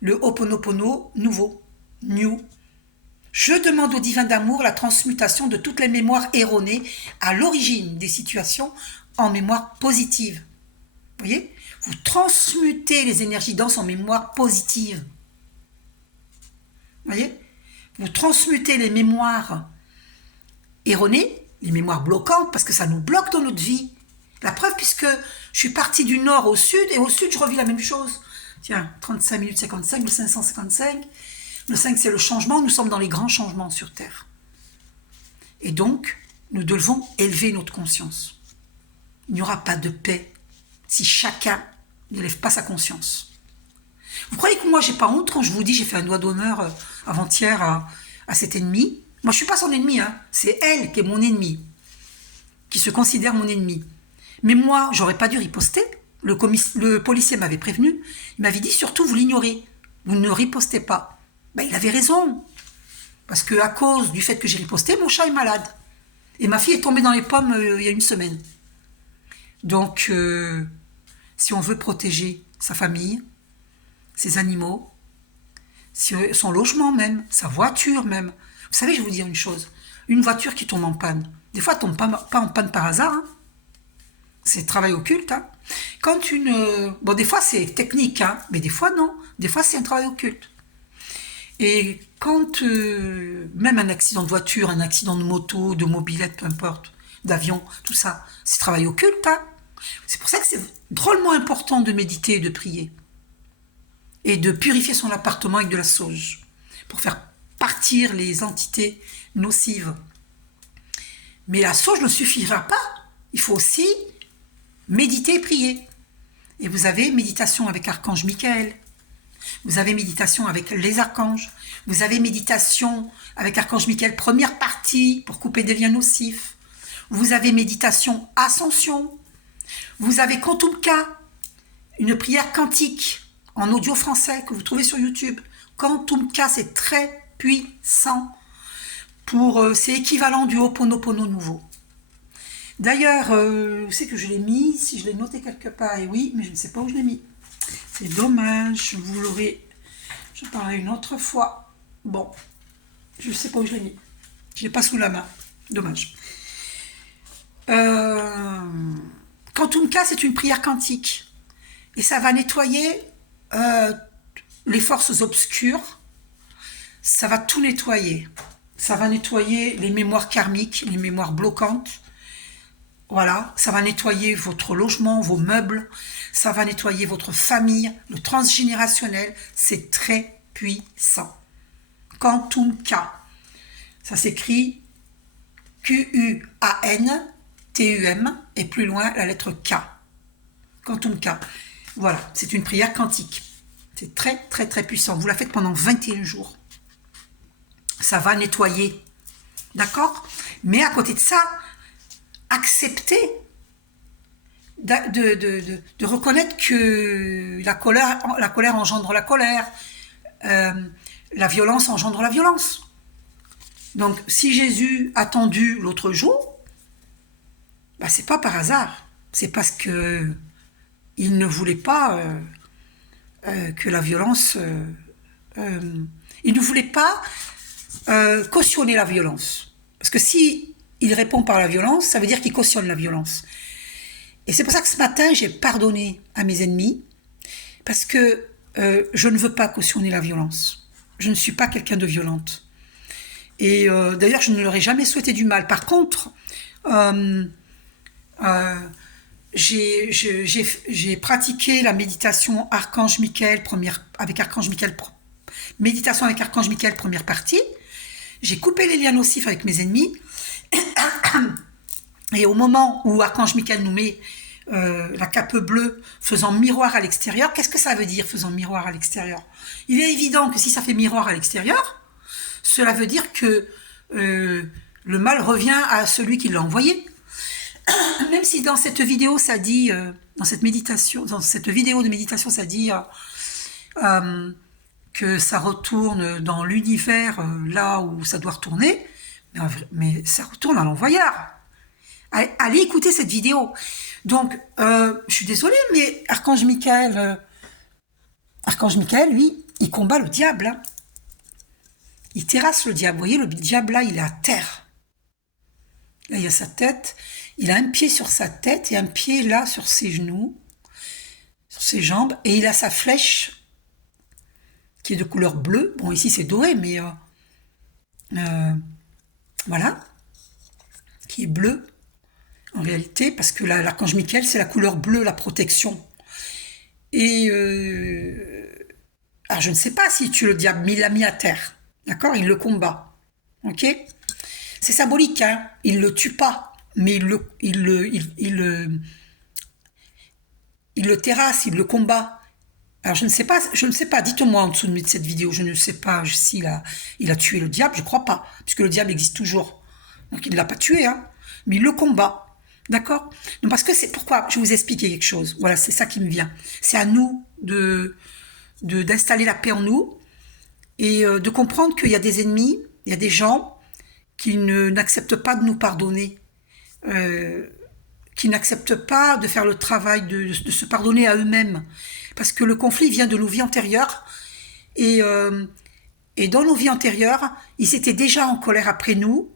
le Ho'oponopono nouveau, new. Je demande au divin d'amour la transmutation de toutes les mémoires erronées à l'origine des situations en mémoire positive. Vous voyez? Vous transmutez les énergies denses en mémoire positive. Vous voyez? Vous transmutez les mémoires erronées, les mémoires bloquantes, parce que ça nous bloque dans notre vie. La preuve, puisque je suis partie du nord au sud, et au sud, je revis la même chose. Tiens, 35 minutes 55, le 555. Le 5, c'est le changement. Nous sommes dans les grands changements sur Terre. Et donc, nous devons élever notre conscience. Il n'y aura pas de paix si chacun n'élève pas sa conscience. Vous croyez que moi, j'ai pas honte quand je vous dis j'ai fait un doigt d'honneur avant-hier à cet ennemi? Moi, je suis pas son ennemi, hein. C'est elle qui est mon ennemi, qui se considère mon ennemi. Mais moi, j'aurais pas dû riposter. Le policier m'avait prévenu. Il m'avait dit, surtout, vous l'ignorez. Vous ne ripostez pas. Ben, il avait raison. Parce que à cause du fait que j'ai riposté, mon chat est malade. Et ma fille est tombée dans les pommes il y a une semaine. Donc, si on veut protéger sa famille, ses animaux, son logement même, sa voiture même. Vous savez, je vais vous dire une chose. Une voiture qui tombe en panne. Des fois, elle tombe pas en panne par hasard, hein. C'est travail occulte. Hein. Quand bon, des fois, c'est technique, hein, mais des fois, non. Des fois, c'est un travail occulte. Et quand même un accident de voiture, un accident de moto, de mobilette, peu importe, d'avion, tout ça, c'est travail occulte. Hein. C'est pour ça que c'est drôlement important de méditer et de prier. Et de purifier son appartement avec de la sauge. Pour faire partir les entités nocives. Mais la sauge ne suffira pas. Il faut aussi méditer et prier. Et vous avez méditation avec Archange Michael. Vous avez méditation avec les archanges. Vous avez méditation avec Archange Michael, première partie, pour couper des liens nocifs. Vous avez méditation ascension. Vous avez Quantumka, une prière quantique en audio français que vous trouvez sur YouTube. Quantumka, c'est très puissant. C'est équivalent du Ho'oponopono nouveau. D'ailleurs, où c'est que je l'ai mis? Si je l'ai noté quelque part, et oui, mais je ne sais pas où je l'ai mis. C'est dommage, vous l'aurez... Je parlerai une autre fois. Bon, je ne sais pas où je l'ai mis. Je ne l'ai pas sous la main. Dommage. Quantumka, c'est une prière quantique. Et ça va nettoyer les forces obscures. Ça va tout nettoyer. Ça va nettoyer les mémoires karmiques, les mémoires bloquantes. Voilà, ça va nettoyer votre logement, vos meubles, ça va nettoyer votre famille, le transgénérationnel, c'est très puissant. Quantumka, ça s'écrit Quantum, et plus loin la lettre K. Quantumka, voilà, c'est une prière quantique. C'est très très très puissant, vous la faites pendant 21 jours. Ça va nettoyer, d'accord? Mais à côté de ça, accepter de reconnaître que la colère engendre la colère, la violence engendre la violence. Donc, si Jésus a tendu l'autre jour, bah, c'est pas par hasard. C'est parce que il ne voulait pas que la violence... il ne voulait pas cautionner la violence. Parce que si il répond par la violence, ça veut dire qu'il cautionne la violence. Et c'est pour ça que ce matin, j'ai pardonné à mes ennemis, parce que je ne veux pas cautionner la violence. Je ne suis pas quelqu'un de violente. Et d'ailleurs, je ne leur ai jamais souhaité du mal. Par contre, j'ai pratiqué la méditation Archange Michael, avec Archange Michael, méditation avec Archange Michael, première partie. J'ai coupé les liens nocifs avec mes ennemis. Et au moment où Archange Michael nous met la cape bleue faisant miroir à l'extérieur. Qu'est-ce que ça veut dire faisant miroir à l'extérieur? Il est évident que si ça fait miroir à l'extérieur, cela veut dire que le mal revient à celui qui l'a envoyé. Même si dans cette vidéo ça dit, dans cette vidéo de méditation ça dit que ça retourne dans l'univers là où ça doit retourner, mais ça retourne à l'envoyeur. Allez écouter cette vidéo. Donc, je suis désolée, mais Archange Michael, lui, il combat le diable. Hein. Il terrasse le diable. Vous voyez, le diable, là, il est à terre. Là, il y a sa tête. Il a un pied sur sa tête et un pied, là, sur ses genoux, sur ses jambes. Et il a sa flèche, qui est de couleur bleue. Bon, ici, c'est doré, mais... voilà. Qui est bleu. En réalité, parce que l'archange Michael, c'est la couleur bleue, la protection. Et alors je ne sais pas si tu le diable, mais il l'a mis à terre. D'accord? Il le combat. Ok? C'est symbolique, hein? Il le tue pas, mais il le terrasse, il le combat. Alors je ne sais pas, dites-moi en dessous de cette vidéo, je ne sais pas s'il il a tué le diable, je crois pas, puisque le diable existe toujours. Donc il ne l'a pas tué, hein, mais il le combat. D'accord? Donc parce que c'est pourquoi je vais vous expliquer quelque chose. Voilà, c'est ça qui me vient. C'est à nous d'installer la paix en nous et de comprendre qu'il y a des ennemis, il y a des gens qui n'acceptent pas de nous pardonner, qui n'acceptent pas de faire le travail de se pardonner à eux-mêmes, parce que le conflit vient de nos vies antérieures et dans nos vies antérieures, ils étaient déjà en colère après nous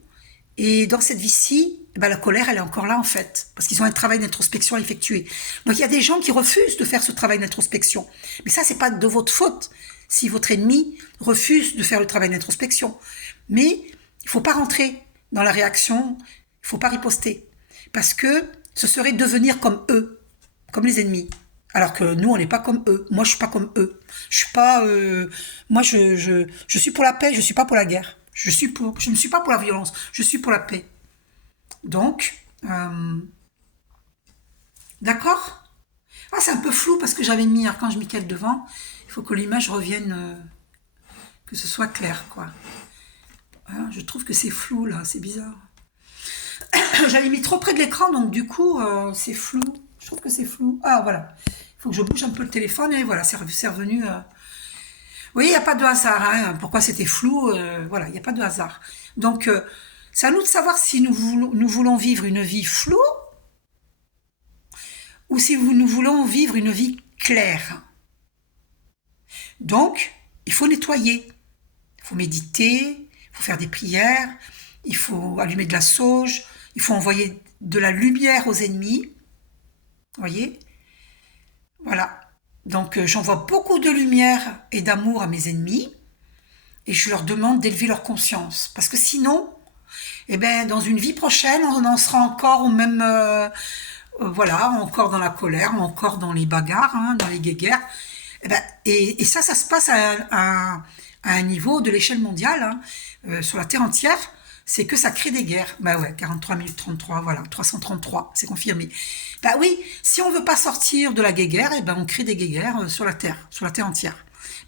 et dans cette vie-ci. Ben, la colère, elle est encore là en fait, parce qu'ils ont un travail d'introspection à effectuer. Donc il y a des gens qui refusent de faire ce travail d'introspection. Mais ça, c'est pas de votre faute, si votre ennemi refuse de faire le travail d'introspection. Mais il faut pas rentrer dans la réaction, il faut pas riposter, parce que ce serait devenir comme eux, comme les ennemis. Alors que nous, on n'est pas comme eux. Moi, je suis pas comme eux. Je suis pas. Moi, je suis pour la paix, je suis pas pour la guerre. Je ne suis pas pour la violence, je suis pour la paix. Donc, d'accord? Ah, c'est un peu flou parce que j'avais mis Archange Michael devant. Il faut que l'image revienne, que ce soit clair, quoi. Voilà, je trouve que c'est flou, là, c'est bizarre. J'avais mis trop près de l'écran, donc du coup, c'est flou. Je trouve que c'est flou. Ah, voilà. Il faut que je bouge un peu le téléphone et voilà, c'est revenu... Vous voyez, il n'y a pas de hasard. Hein. Pourquoi c'était flou? Voilà, il n'y a pas de hasard. Donc... c'est à nous de savoir si nous voulons vivre une vie floue ou si nous voulons vivre une vie claire. Donc, il faut nettoyer, il faut méditer, il faut faire des prières, il faut allumer de la sauge, il faut envoyer de la lumière aux ennemis. Vous voyez? Voilà. Donc, j'envoie beaucoup de lumière et d'amour à mes ennemis et je leur demande d'élever leur conscience. Parce que sinon... eh bien, dans une vie prochaine, on en sera encore au même, voilà, encore dans la colère, encore dans les bagarres, hein, dans les guéguerres. Et ça se passe à un niveau de l'échelle mondiale, hein, sur la Terre entière, c'est que ça crée des guerres. Bah ouais, 43 minutes 33, voilà, 333, c'est confirmé. Bah oui, si on veut pas sortir de la guéguerre, eh ben on crée des guéguerres sur la Terre entière.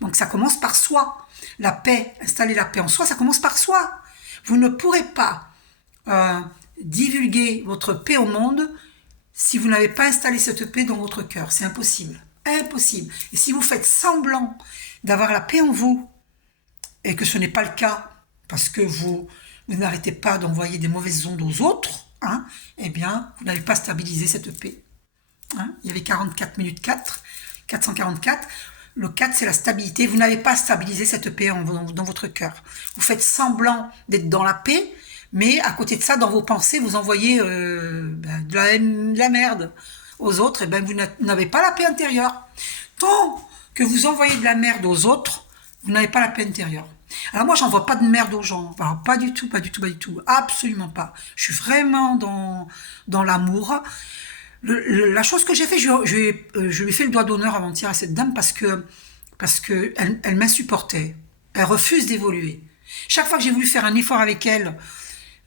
Donc ça commence par soi. La paix, installer la paix en soi, ça commence par soi. Vous ne pourrez pas divulguer votre paix au monde si vous n'avez pas installé cette paix dans votre cœur. C'est impossible. Impossible. Et si vous faites semblant d'avoir la paix en vous, et que ce n'est pas le cas, parce que vous n'arrêtez pas d'envoyer des mauvaises ondes aux autres, hein, eh bien, vous n'avez pas stabilisé cette paix. Hein. Il y avait 44 minutes 4, 444. Le 4, c'est la stabilité. Vous n'avez pas stabilisé cette paix dans votre cœur. Vous faites semblant d'être dans la paix, mais à côté de ça, dans vos pensées, vous envoyez de la merde aux autres, et ben vous n'avez pas la paix intérieure. Tant que vous envoyez de la merde aux autres, vous n'avez pas la paix intérieure. Alors moi, j'envoie pas de merde aux gens. Alors, pas du tout, absolument pas. Je suis vraiment dans l'amour. La chose que j'ai fait, je lui ai fait le doigt d'honneur avant-hier à cette dame parce que elle m'insupportait. Elle refuse d'évoluer. Chaque fois que j'ai voulu faire un effort avec elle,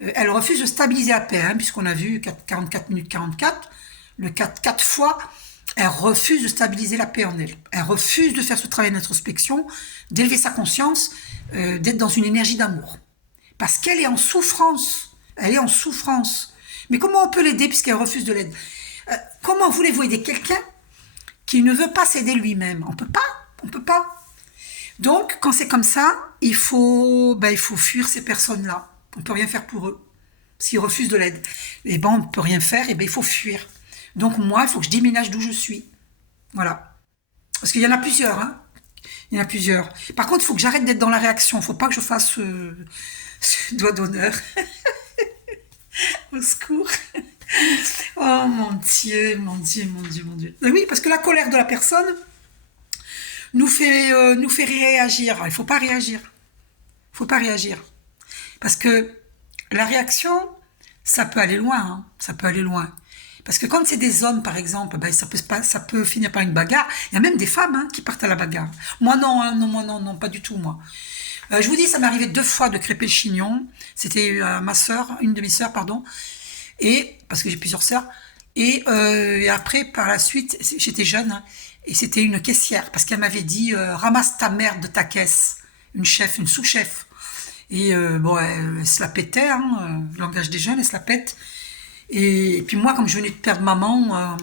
elle refuse de stabiliser la paix, hein, puisqu'on a vu 44 minutes 44. Le quatre fois, elle refuse de stabiliser la paix en elle. Elle refuse de faire ce travail d'introspection, d'élever sa conscience, d'être dans une énergie d'amour. Parce qu'elle est en souffrance. Elle est en souffrance. Mais comment on peut l'aider puisqu'elle refuse de l'aide? Comment voulez-vous aider quelqu'un qui ne veut pas s'aider lui-même? On peut pas. On peut pas. Donc, quand c'est comme ça, il faut fuir ces personnes-là. On peut rien faire pour eux. S'ils refusent de l'aide. Et ben, on ne peut rien faire, et ben, il faut fuir. Donc, moi, il faut que je déménage d'où je suis. Voilà. Parce qu'il y en a plusieurs, hein. Il y en a plusieurs. Par contre, il faut que j'arrête d'être dans la réaction. Il ne faut pas que je fasse ce doigt d'honneur. Au secours. Oh mon Dieu, mon Dieu, mon Dieu, mon Dieu. Et oui, parce que la colère de la personne nous fait réagir. Il ne faut pas réagir. Il ne faut pas réagir. Parce que la réaction, ça peut aller loin. Hein. Ça peut aller loin. Parce que quand c'est des hommes, par exemple, ben, ça peut finir par une bagarre. Il y a même des femmes hein, qui partent à la bagarre. Moi non, hein, non, pas du tout, moi. Je vous dis, ça m'est arrivé 2 fois de crêper le chignon. C'était ma sœur, une de mes sœurs, pardon. Et parce que j'ai plusieurs sœurs. Et après, par la suite, j'étais jeune, hein, et c'était une caissière, parce qu'elle m'avait dit ramasse ta merde de ta caisse. Une chef, une sous-chef. Et bon, elle se la pétait, hein, le langage des jeunes, elle se la pète. Et puis moi, comme je venais de perdre maman,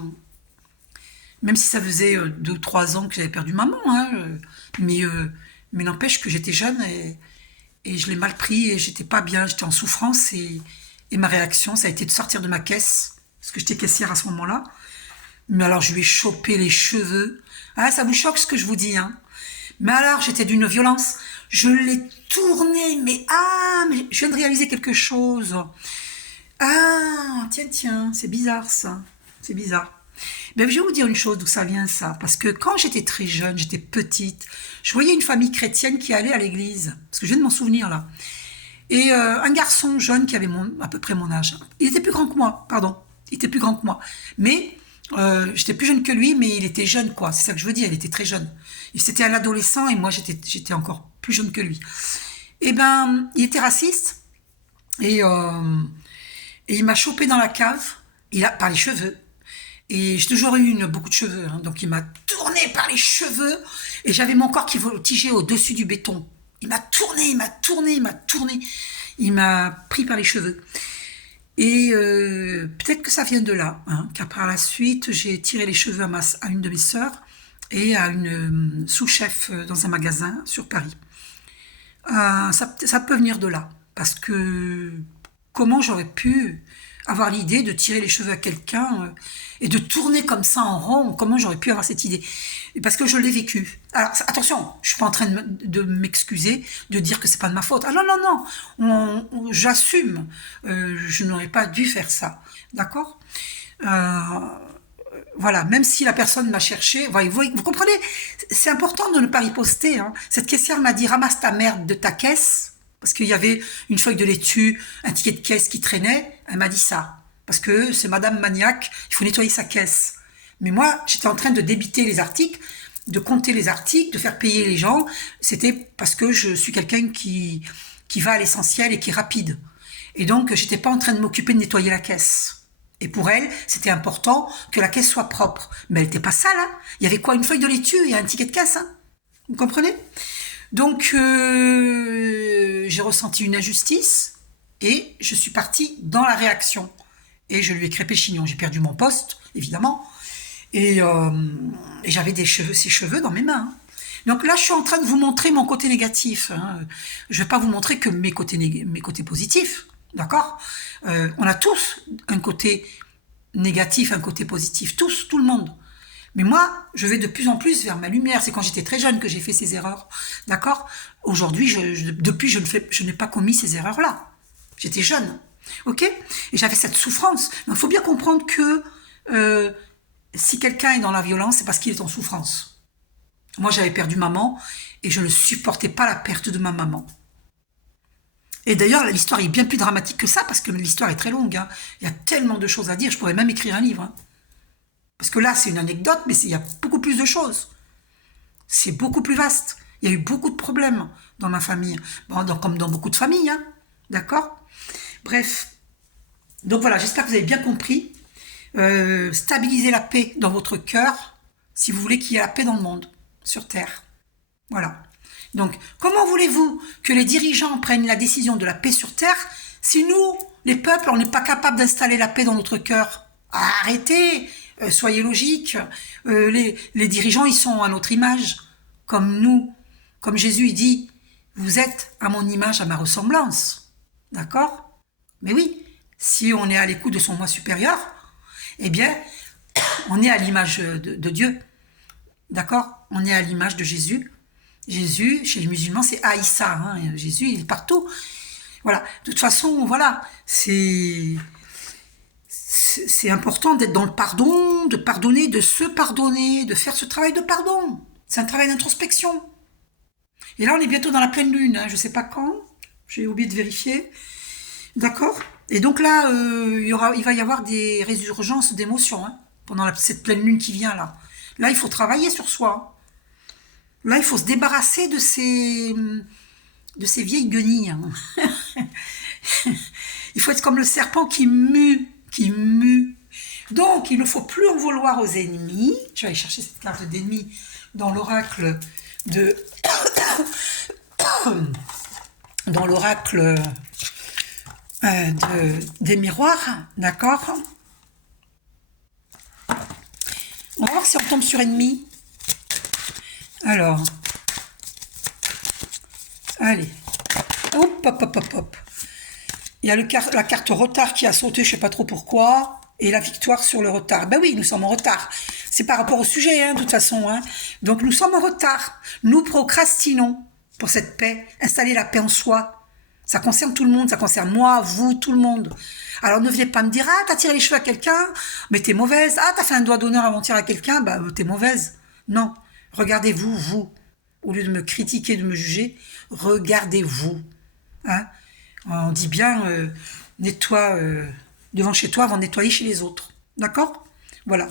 même si ça faisait 2 ou 3 ans que j'avais perdu maman, hein, mais n'empêche que j'étais jeune et je l'ai mal pris et j'étais pas bien, j'étais en souffrance et ma réaction, ça a été de sortir de ma caisse, parce que j'étais caissière à ce moment-là. Mais alors, je lui ai chopé les cheveux. Ah, ça vous choque ce que je vous dis, hein? Mais alors, j'étais d'une violence. Je l'ai tourné, mais je viens de réaliser quelque chose. Ah, tiens, c'est bizarre ça. C'est bizarre. Ben, je vais vous dire une chose d'où ça vient ça. Parce que quand j'étais très jeune, j'étais petite, je voyais une famille chrétienne qui allait à l'église. Parce que je viens de m'en souvenir là. Et un garçon jeune qui avait à peu près mon âge. Il était plus grand que moi, pardon. Il était plus grand que moi. Mais j'étais plus jeune que lui, mais il était jeune, quoi. C'est ça que je veux dire, il était très jeune. C'était un adolescent et moi, j'étais encore plus jeune que lui. Et ben, il était raciste et il m'a chopé dans la cave, par les cheveux. Et j'ai toujours eu beaucoup de cheveux, hein, donc il m'a tourné par les cheveux et j'avais mon corps qui voltigeait au-dessus du béton. Il m'a tourné. Il m'a pris par les cheveux. Et peut-être que ça vient de là, hein, car par la suite, j'ai tiré les cheveux à une de mes sœurs et à une sous-chef dans un magasin sur Paris. Ça peut venir de là, parce que comment j'aurais pu avoir l'idée de tirer les cheveux à quelqu'un et de tourner comme ça en rond, comment j'aurais pu avoir cette idée? Parce que je l'ai vécu. Alors attention, je suis pas en train de m'excuser, de dire que c'est pas de ma faute. Ah non, j'assume. Je n'aurais pas dû faire ça, d'accord? Voilà, même si la personne m'a cherché, vous comprenez, c'est important de ne pas riposter. Hein. Cette caissière m'a dit ramasse ta merde de ta caisse, parce qu'il y avait une feuille de laitue, un ticket de caisse qui traînait. Elle m'a dit ça, parce que c'est Madame Maniaque, il faut nettoyer sa caisse. Mais moi, j'étais en train de débiter les articles, de compter les articles, de faire payer les gens. C'était parce que je suis quelqu'un qui va à l'essentiel et qui est rapide. Et donc, j'étais pas en train de m'occuper de nettoyer la caisse. Et pour elle, c'était important que la caisse soit propre. Mais elle n'était pas sale, hein. Il y avait quoi, une feuille de laitue et un ticket de caisse, hein. Vous comprenez? Donc, j'ai ressenti une injustice et je suis partie dans la réaction. Et je lui ai crêpé le chignon. J'ai perdu mon poste, évidemment. Et j'avais ses cheveux dans mes mains. Hein. Donc là, je suis en train de vous montrer mon côté négatif. Hein. Je ne vais pas vous montrer que mes côtés positifs. D'accord? On a tous un côté négatif, un côté positif. Tous, tout le monde. Mais moi, je vais de plus en plus vers ma lumière. C'est quand j'étais très jeune que j'ai fait ces erreurs. D'accord? Aujourd'hui, depuis, je n'ai pas commis ces erreurs-là. J'étais jeune. Ok? Et j'avais cette souffrance. Donc, il faut bien comprendre que si quelqu'un est dans la violence, c'est parce qu'il est en souffrance. Moi, j'avais perdu maman et je ne supportais pas la perte de ma maman. Et d'ailleurs, l'histoire est bien plus dramatique que ça, parce que l'histoire est très longue. Hein. Il y a tellement de choses à dire, je pourrais même écrire un livre. Hein. Parce que là, c'est une anecdote, mais il y a beaucoup plus de choses. C'est beaucoup plus vaste. Il y a eu beaucoup de problèmes dans ma famille. Bon, comme dans beaucoup de familles. Hein. D'accord? Bref. Donc voilà, j'espère que vous avez bien compris. stabiliser la paix dans votre cœur si vous voulez qu'il y ait la paix dans le monde, sur Terre. Voilà. Donc, comment voulez-vous que les dirigeants prennent la décision de la paix sur Terre si nous, les peuples, on n'est pas capable d'installer la paix dans notre cœur? Arrêtez, soyez logiques. Les dirigeants, ils sont à notre image, comme nous. Comme Jésus, il dit, vous êtes à mon image, à ma ressemblance. D'accord? Mais oui, si on est à l'écoute de son moi supérieur, eh bien, on est à l'image de Dieu. D'accord? On est à l'image de Jésus. Jésus, chez les musulmans, c'est Aïssa. Hein. Jésus, il est partout. Voilà. De toute façon, voilà. C'est important d'être dans le pardon, de pardonner, de se pardonner, de faire ce travail de pardon. C'est un travail d'introspection. Et là, on est bientôt dans la pleine lune. Hein. Je ne sais pas quand. J'ai oublié de vérifier. D'accord? Et donc là, il va y avoir des résurgences d'émotions hein, pendant cette pleine lune qui vient là. Là, il faut travailler sur soi. Là, il faut se débarrasser de ces vieilles guenilles. Hein. Il faut être comme le serpent qui mue. Donc, il ne faut plus en vouloir aux ennemis. Je vais aller chercher cette carte d'ennemi dans l'oracle dans l'oracle des miroirs, d'accord? On va voir si on tombe sur ennemi. Alors, allez, hop, hop, hop, hop, hop. Il y a la carte retard qui a sauté, je ne sais pas trop pourquoi, et la victoire sur le retard. Ben oui, nous sommes en retard. C'est par rapport au sujet, hein, de toute façon. Hein. Donc nous sommes en retard. Nous procrastinons pour cette paix. Installer la paix en soi. Ça concerne tout le monde, ça concerne moi, vous, tout le monde. Alors ne venez pas me dire, ah, t'as tiré les cheveux à quelqu'un, mais t'es mauvaise. Ah, t'as fait un doigt d'honneur avant-hier à quelqu'un, bah t'es mauvaise. Non. Regardez-vous, vous. Au lieu de me critiquer, de me juger, regardez-vous. Hein. On dit bien, nettoie devant chez toi avant de nettoyer chez les autres. D'accord? Voilà.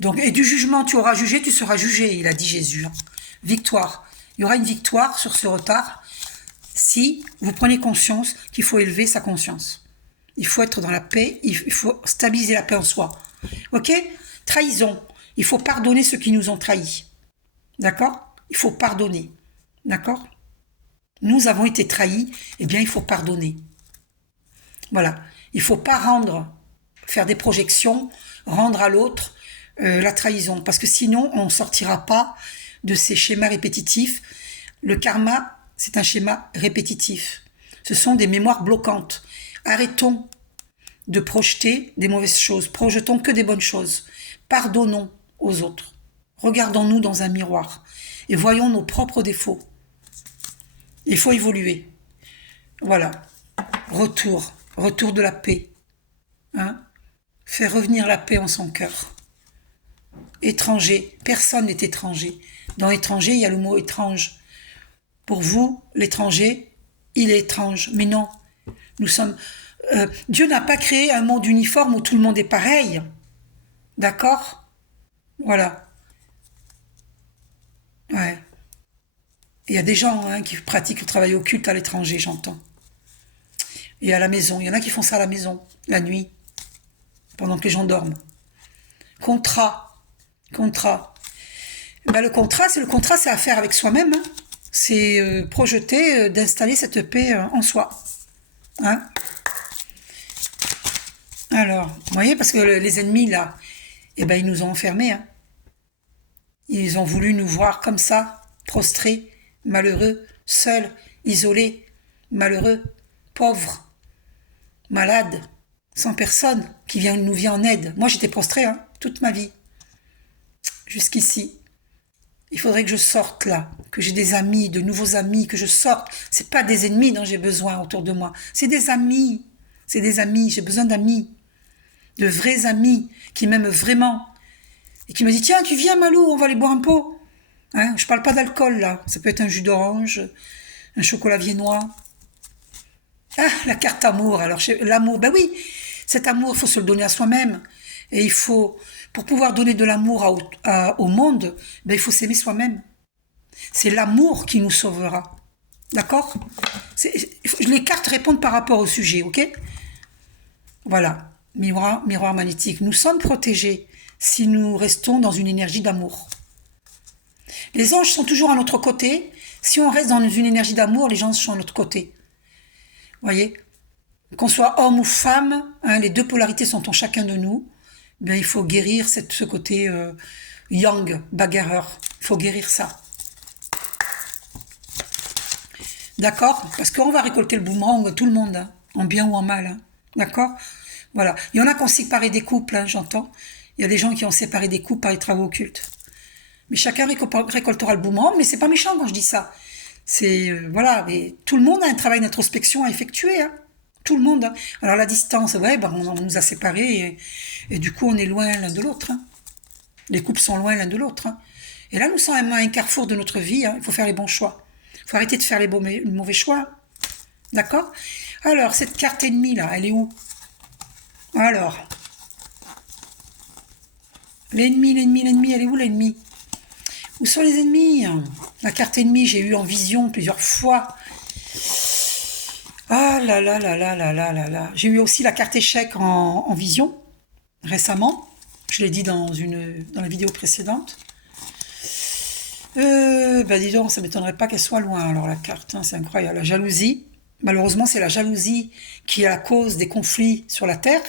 Donc, et du jugement, tu auras jugé, tu seras jugé, il a dit Jésus. Hein. Victoire. Il y aura une victoire sur ce retard si vous prenez conscience qu'il faut élever sa conscience. Il faut être dans la paix, il faut stabiliser la paix en soi. Ok? Trahison. Il faut pardonner ceux qui nous ont trahis. D'accord? Il faut pardonner. D'accord? Nous avons été trahis, eh bien il faut pardonner. Voilà. Il ne faut pas faire des projections, rendre à l'autre la trahison. Parce que sinon, on ne sortira pas de ces schémas répétitifs. Le karma, c'est un schéma répétitif. Ce sont des mémoires bloquantes. Arrêtons de projeter des mauvaises choses. Projetons que des bonnes choses. Pardonnons aux autres. Regardons-nous dans un miroir et voyons nos propres défauts. Il faut évoluer. Voilà. Retour de la paix. Hein? Faire revenir la paix en son cœur. Étranger. Personne n'est étranger. Dans étranger, il y a le mot étrange. Pour vous, l'étranger, il est étrange. Mais non. Nous sommes... Dieu n'a pas créé un monde uniforme où tout le monde est pareil. D'accord? Voilà. Ouais. Il y a des gens hein, qui pratiquent le travail occulte à l'étranger, j'entends. Et à la maison. Il y en a qui font ça à la maison, la nuit, pendant que les gens dorment. Contrat. Ben, le contrat, c'est à faire avec soi-même. Hein. C'est projeter, d'installer cette paix en soi. Hein? Alors, vous voyez, parce que les ennemis, là, eh ben, ils nous ont enfermés. Hein. Ils ont voulu nous voir comme ça, prostrés, malheureux, seuls, isolés, malheureux, pauvres, malades, sans personne qui nous vient en aide. Moi, j'étais prostrée hein, toute ma vie, jusqu'ici. Il faudrait que je sorte là, que j'ai des amis, de nouveaux amis, que je sorte. C'est pas des ennemis dont j'ai besoin autour de moi. C'est des amis. J'ai besoin d'amis. De vrais amis qui m'aiment vraiment. Et qui me disent, tiens, tu viens Malou, on va aller boire un pot. Hein, je parle pas d'alcool là. Ça peut être un jus d'orange, un chocolat viennois. Ah, la carte amour. Alors, l'amour, ben oui, cet amour, il faut se le donner à soi-même. Et il faut, pour pouvoir donner de l'amour au monde, ben, il faut s'aimer soi-même. C'est l'amour qui nous sauvera. D'accord? Les cartes répondent par rapport au sujet, ok? Voilà. Miroir magnétique. Nous sommes protégés si nous restons dans une énergie d'amour. Les anges sont toujours à notre côté. Si on reste dans une énergie d'amour, les anges sont à notre côté. Vous voyez, qu'on soit homme ou femme, hein, les deux polarités sont en chacun de nous. Ben, il faut guérir ce côté yang, bagarreur. Il faut guérir ça. D'accord? Parce qu'on va récolter le boomerang, tout le monde, hein, en bien ou en mal. Hein. D'accord? Voilà. Il y en a qui ont séparé des couples, hein, j'entends. Il y a des gens qui ont séparé des couples par les travaux occultes. Mais chacun récoltera le boomerang, mais c'est pas méchant quand je dis ça. C'est, voilà, mais tout le monde a un travail d'introspection à effectuer, hein. Tout le monde. Hein. Alors la distance, ouais, ben, on nous a séparés et du coup on est loin l'un de l'autre. Hein. Les couples sont loin l'un de l'autre. Hein. Et là nous sommes à un carrefour de notre vie, hein. Il faut faire les bons choix. Il faut arrêter de faire les mauvais choix. D'accord? Alors, cette carte ennemie là, elle est où? Alors, l'ennemi, elle est où l'ennemi? Où sont les ennemis? La carte ennemie, j'ai eu en vision plusieurs fois. Ah là là là là là là là là. J'ai eu aussi la carte échec en vision, récemment. Je l'ai dit dans la vidéo précédente. Bah dis donc, ça m'étonnerait pas qu'elle soit loin, alors la carte, hein, c'est incroyable. La jalousie. Malheureusement, c'est la jalousie qui est la cause des conflits sur la Terre.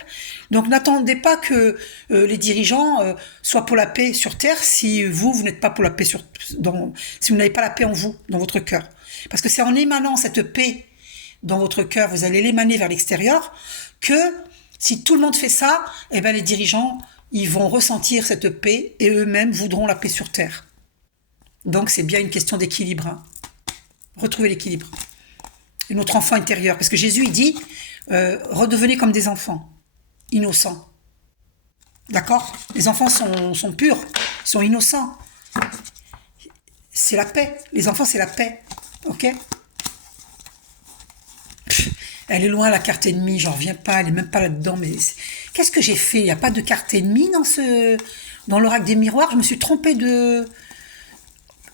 Donc n'attendez pas que les dirigeants soient pour la paix sur Terre si vous n'êtes pas pour la paix si vous n'avez pas la paix en vous, dans votre cœur. Parce que c'est en émanant cette paix dans votre cœur, vous allez l'émaner vers l'extérieur, que si tout le monde fait ça, eh ben les dirigeants, ils vont ressentir cette paix et eux-mêmes voudront la paix sur Terre. Donc c'est bien une question d'équilibre. Hein. Retrouver l'équilibre. Et notre enfant intérieur. Parce que Jésus, il dit, redevenez comme des enfants, innocents. D'accord? Les enfants sont purs, ils sont innocents. C'est la paix. Les enfants, c'est la paix. Ok? Elle est loin, la carte ennemie, j'en reviens pas, elle est même pas là-dedans. Mais qu'est-ce que j'ai fait? Il n'y a pas de carte ennemie dans l'oracle des miroirs. Je me suis trompée de...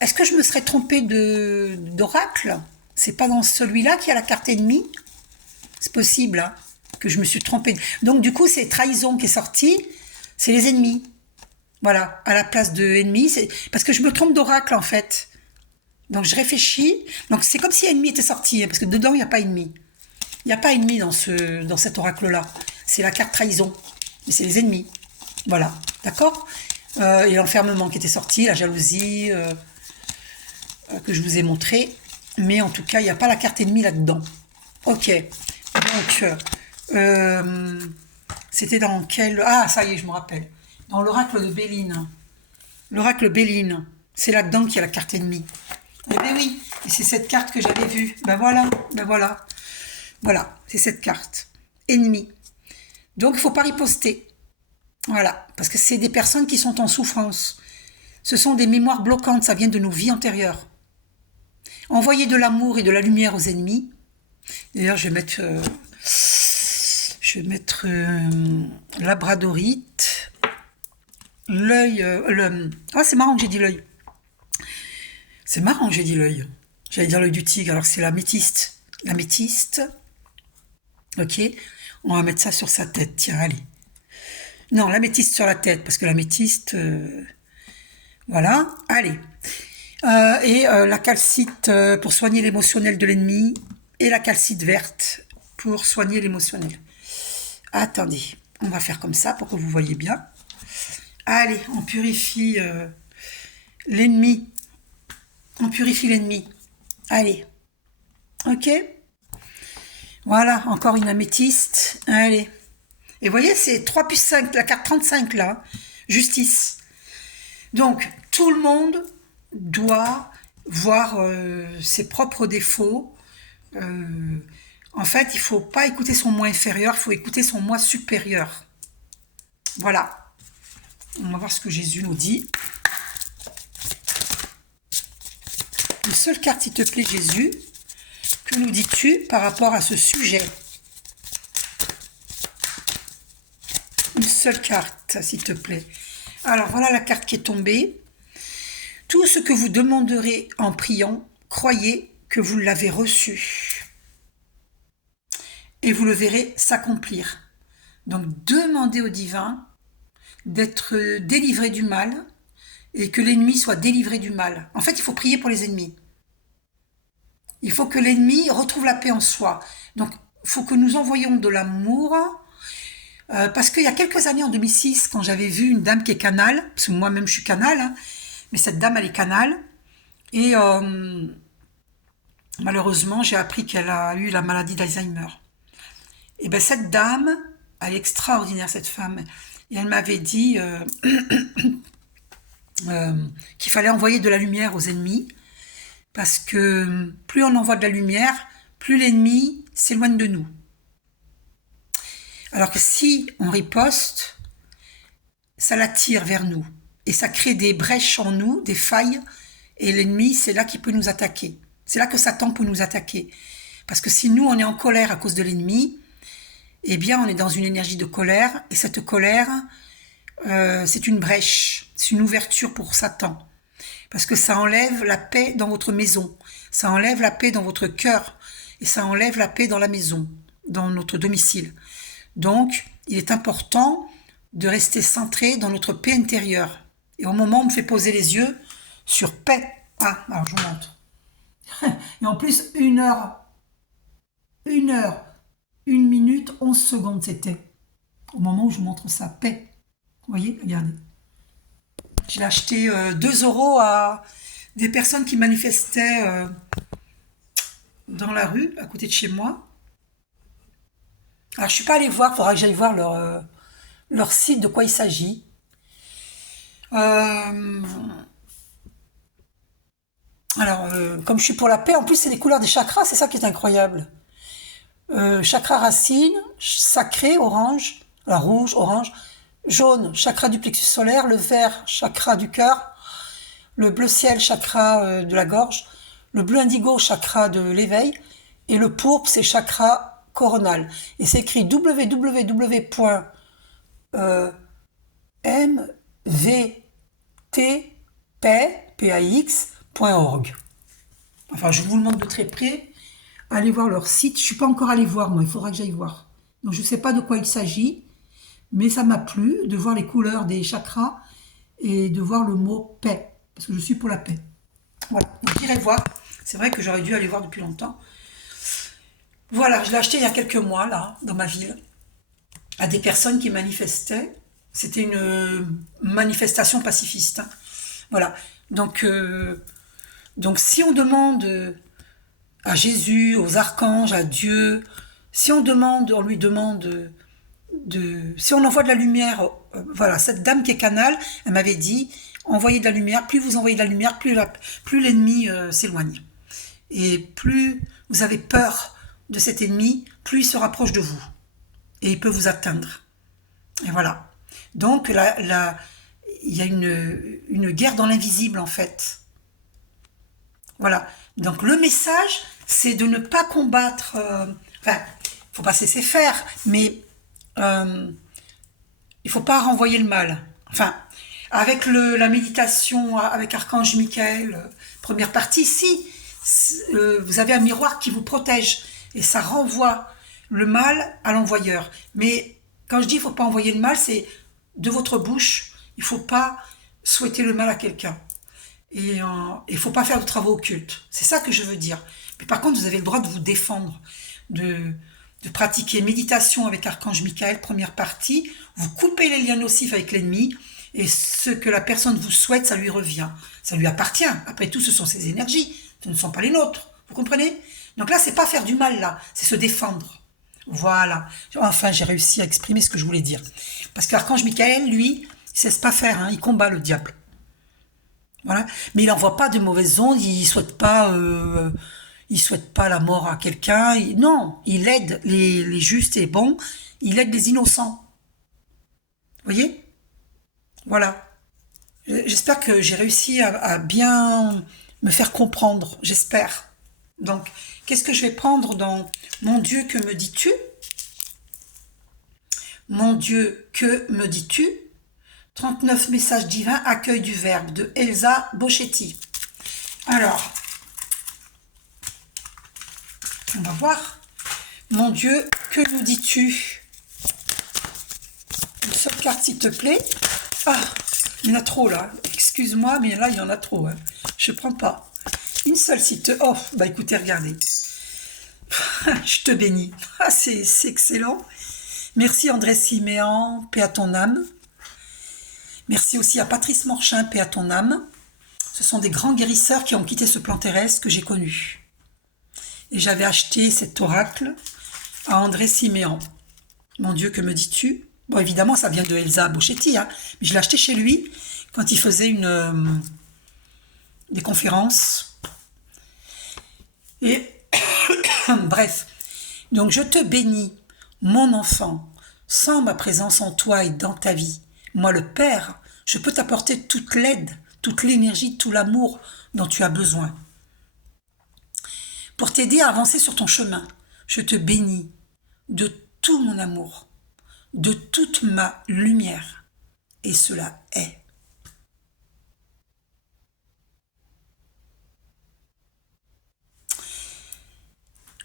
Est-ce que je me serais trompée d'oracle? C'est pas dans celui-là qu'il y a la carte ennemie? C'est possible, hein, que je me suis trompée. Donc du coup, c'est trahison qui est sorti, c'est les ennemis. Voilà, à la place de ennemis, c'est parce que je me trompe d'oracle en fait. Donc je réfléchis. Donc c'est comme si ennemi était sorti, hein, parce que dedans il n'y a pas ennemi. Il n'y a pas ennemi dans cet oracle-là. C'est la carte trahison, mais c'est les ennemis. Voilà, d'accord? Et l'enfermement qui était sorti, la jalousie que je vous ai montré. Mais en tout cas, il n'y a pas la carte ennemie là-dedans. Ok. Donc, c'était dans quel... Ah, ça y est, je me rappelle. Dans l'oracle de Béline. L'oracle Béline. C'est là-dedans qu'il y a la carte ennemie. Eh bien oui, et c'est cette carte que j'avais vue. Ben voilà, ben voilà. Voilà, c'est cette carte. Ennemi. Donc, il ne faut pas riposter. Voilà, parce que c'est des personnes qui sont en souffrance. Ce sont des mémoires bloquantes, ça vient de nos vies antérieures. Envoyer de l'amour et de la lumière aux ennemis. D'ailleurs, je vais mettre labradorite, l'œil, ah, c'est marrant que j'ai dit l'œil. C'est marrant que j'ai dit l'œil. J'allais dire l'œil du tigre, alors c'est l'améthyste. L'améthyste. Ok, on va mettre ça sur sa tête. Tiens, allez. Non, l'améthyste sur la tête, parce que l'améthyste, voilà. Allez. La calcite pour soigner l'émotionnel de l'ennemi et la calcite verte pour soigner l'émotionnel. Attendez, on va faire comme ça pour que vous voyez bien. Allez, on purifie l'ennemi. On purifie l'ennemi. Allez. Ok. Voilà, encore une améthyste. Allez. Et vous voyez, c'est 3 plus 5, la carte 35 là. Justice. Donc, tout le monde doit voir ses propres défauts. En fait, il ne faut pas écouter son moi inférieur, il faut écouter son moi supérieur. Voilà. On va voir ce que Jésus nous dit. Une seule carte, s'il te plaît, Jésus. Que nous dis-tu par rapport à ce sujet? Une seule carte, s'il te plaît. Alors, voilà la carte qui est tombée. Tout ce que vous demanderez en priant, croyez que vous l'avez reçu. Et vous le verrez s'accomplir. Donc demandez au divin d'être délivré du mal et que l'ennemi soit délivré du mal. En fait, il faut prier pour les ennemis. Il faut que l'ennemi retrouve la paix en soi. Donc, il faut que nous envoyions de l'amour. Parce qu'il y a quelques années, en 2006, quand j'avais vu une dame qui est canal, parce que moi-même je suis canal, hein, mais cette dame elle est canal, et malheureusement j'ai appris qu'elle a eu la maladie d'Alzheimer. Et bien cette dame, elle est extraordinaire cette femme, et elle m'avait dit qu'il fallait envoyer de la lumière aux ennemis, parce que plus on envoie de la lumière, plus l'ennemi s'éloigne de nous. Alors que si on riposte, ça l'attire vers nous. Et ça crée des brèches en nous, des failles. Et l'ennemi, c'est là qu'il peut nous attaquer. C'est là que Satan peut nous attaquer. Parce que si nous, on est en colère à cause de l'ennemi, eh bien, on est dans une énergie de colère. Et cette colère, c'est une brèche. C'est une ouverture pour Satan. Parce que ça enlève la paix dans votre maison. Ça enlève la paix dans votre cœur. Et ça enlève la paix dans la maison, dans notre domicile. Donc, il est important de rester centré dans notre paix intérieure. Et au moment où on me fait poser les yeux sur paix. Ah, alors je vous montre. Et en plus, 1 minute, 11 secondes c'était. Au moment où je vous montre ça, paix. Vous voyez, regardez. Je l'ai acheté 2 € à des personnes qui manifestaient dans la rue, à côté de chez moi. Alors, je suis pas allée voir, il faudra que j'aille voir leur site, de quoi il s'agit. Euh, comme je suis pour la paix, en plus, c'est les couleurs des chakras, c'est ça qui est incroyable. Chakra racine, sacré, orange, alors rouge, orange, jaune, chakra du plexus solaire, le vert, chakra du cœur, le bleu ciel, chakra de la gorge, le bleu indigo, chakra de l'éveil, et le pourpre, c'est chakra coronal. Et c'est écrit www.mvtpaix.org. Enfin, je vous le montre de très près. Allez voir leur site. Je ne suis pas encore allée voir, moi. Il faudra que j'aille voir. Donc, je ne sais pas de quoi il s'agit, mais ça m'a plu de voir les couleurs des chakras et de voir le mot paix, parce que je suis pour la paix. Voilà, donc j'irai voir. C'est vrai que j'aurais dû aller voir depuis longtemps. Voilà, je l'ai acheté il y a quelques mois, là, dans ma ville, à des personnes qui manifestaient. C'était une manifestation pacifiste, hein. Voilà. Donc si on demande à Jésus, aux archanges, à Dieu, si on lui demande si on envoie de la lumière, voilà, cette dame qui est canal, elle m'avait dit, envoyez de la lumière, plus vous envoyez de la lumière, plus l'ennemi s'éloigne. Et plus vous avez peur de cet ennemi, plus il se rapproche de vous. Et il peut vous atteindre. Et voilà. Donc, il y a une guerre dans l'invisible, en fait. Voilà. Donc, le message, c'est de ne pas combattre... enfin, il ne faut pas se laisser faire, mais il ne faut pas renvoyer le mal. Enfin, avec la méditation, avec Archange Michael, première partie, si, vous avez un miroir qui vous protège, et ça renvoie le mal à l'envoyeur. Mais quand je dis il ne faut pas envoyer le mal, c'est de votre bouche, il ne faut pas souhaiter le mal à quelqu'un. Et il ne faut pas faire de travaux occultes. C'est ça que je veux dire. Mais par contre, vous avez le droit de vous défendre, de pratiquer méditation avec Archange Michael, première partie. Vous coupez les liens nocifs avec l'ennemi, et ce que la personne vous souhaite, ça lui revient. Ça lui appartient. Après tout, ce sont ses énergies. Ce ne sont pas les nôtres. Vous comprenez? Donc là, c'est pas faire du mal, là. C'est se défendre. Voilà. Enfin, j'ai réussi à exprimer ce que je voulais dire. Parce qu'Archange Michael, lui, il ne cesse pas faire, hein, il combat le diable. Voilà. Mais il n'envoie pas de mauvaises ondes, il souhaite pas la mort à quelqu'un. Non, il aide les justes et bons, il aide les innocents. Vous voyez? Voilà. J'espère que j'ai réussi à bien me faire comprendre, j'espère. Donc, qu'est-ce que je vais prendre dans Mon Dieu, que me dis-tu? Mon Dieu, que me dis-tu? 39 messages divins, accueil du verbe, de Elsa Boschetti. Alors, on va voir. Mon Dieu, que nous dis-tu? seule carte, s'il te plaît. Ah, il y en a trop, là. Excuse-moi, mais là, il y en a trop. Hein. Je prends pas. Une seule, s'il te... Oh, bah écoutez, regardez. Je te bénis. Ah, c'est excellent. Merci André Siméan, paix à ton âme. Merci aussi à Patrice Morchin, paix à ton âme. Ce sont des grands guérisseurs qui ont quitté ce plan terrestre que j'ai connu. Et j'avais acheté cet oracle à André Siméan. Mon Dieu, que me dis-tu? Bon, évidemment, ça vient de Elsa Boschetti, hein, mais je l'ai acheté chez lui quand il faisait des conférences. Et bref, donc je te bénis, mon enfant, sans ma présence en toi et dans ta vie. Moi, le Père, je peux t'apporter toute l'aide, toute l'énergie, tout l'amour dont tu as besoin. Pour t'aider à avancer sur ton chemin, je te bénis de tout mon amour, de toute ma lumière. Et cela est.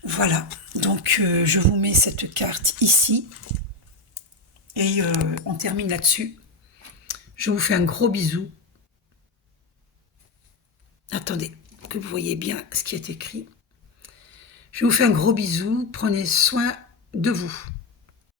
Voilà, donc je vous mets cette carte ici. Et on termine là-dessus. Je vous fais un gros bisou. Attendez, que vous voyez bien ce qui est écrit. Je vous fais un gros bisou. Prenez soin de vous.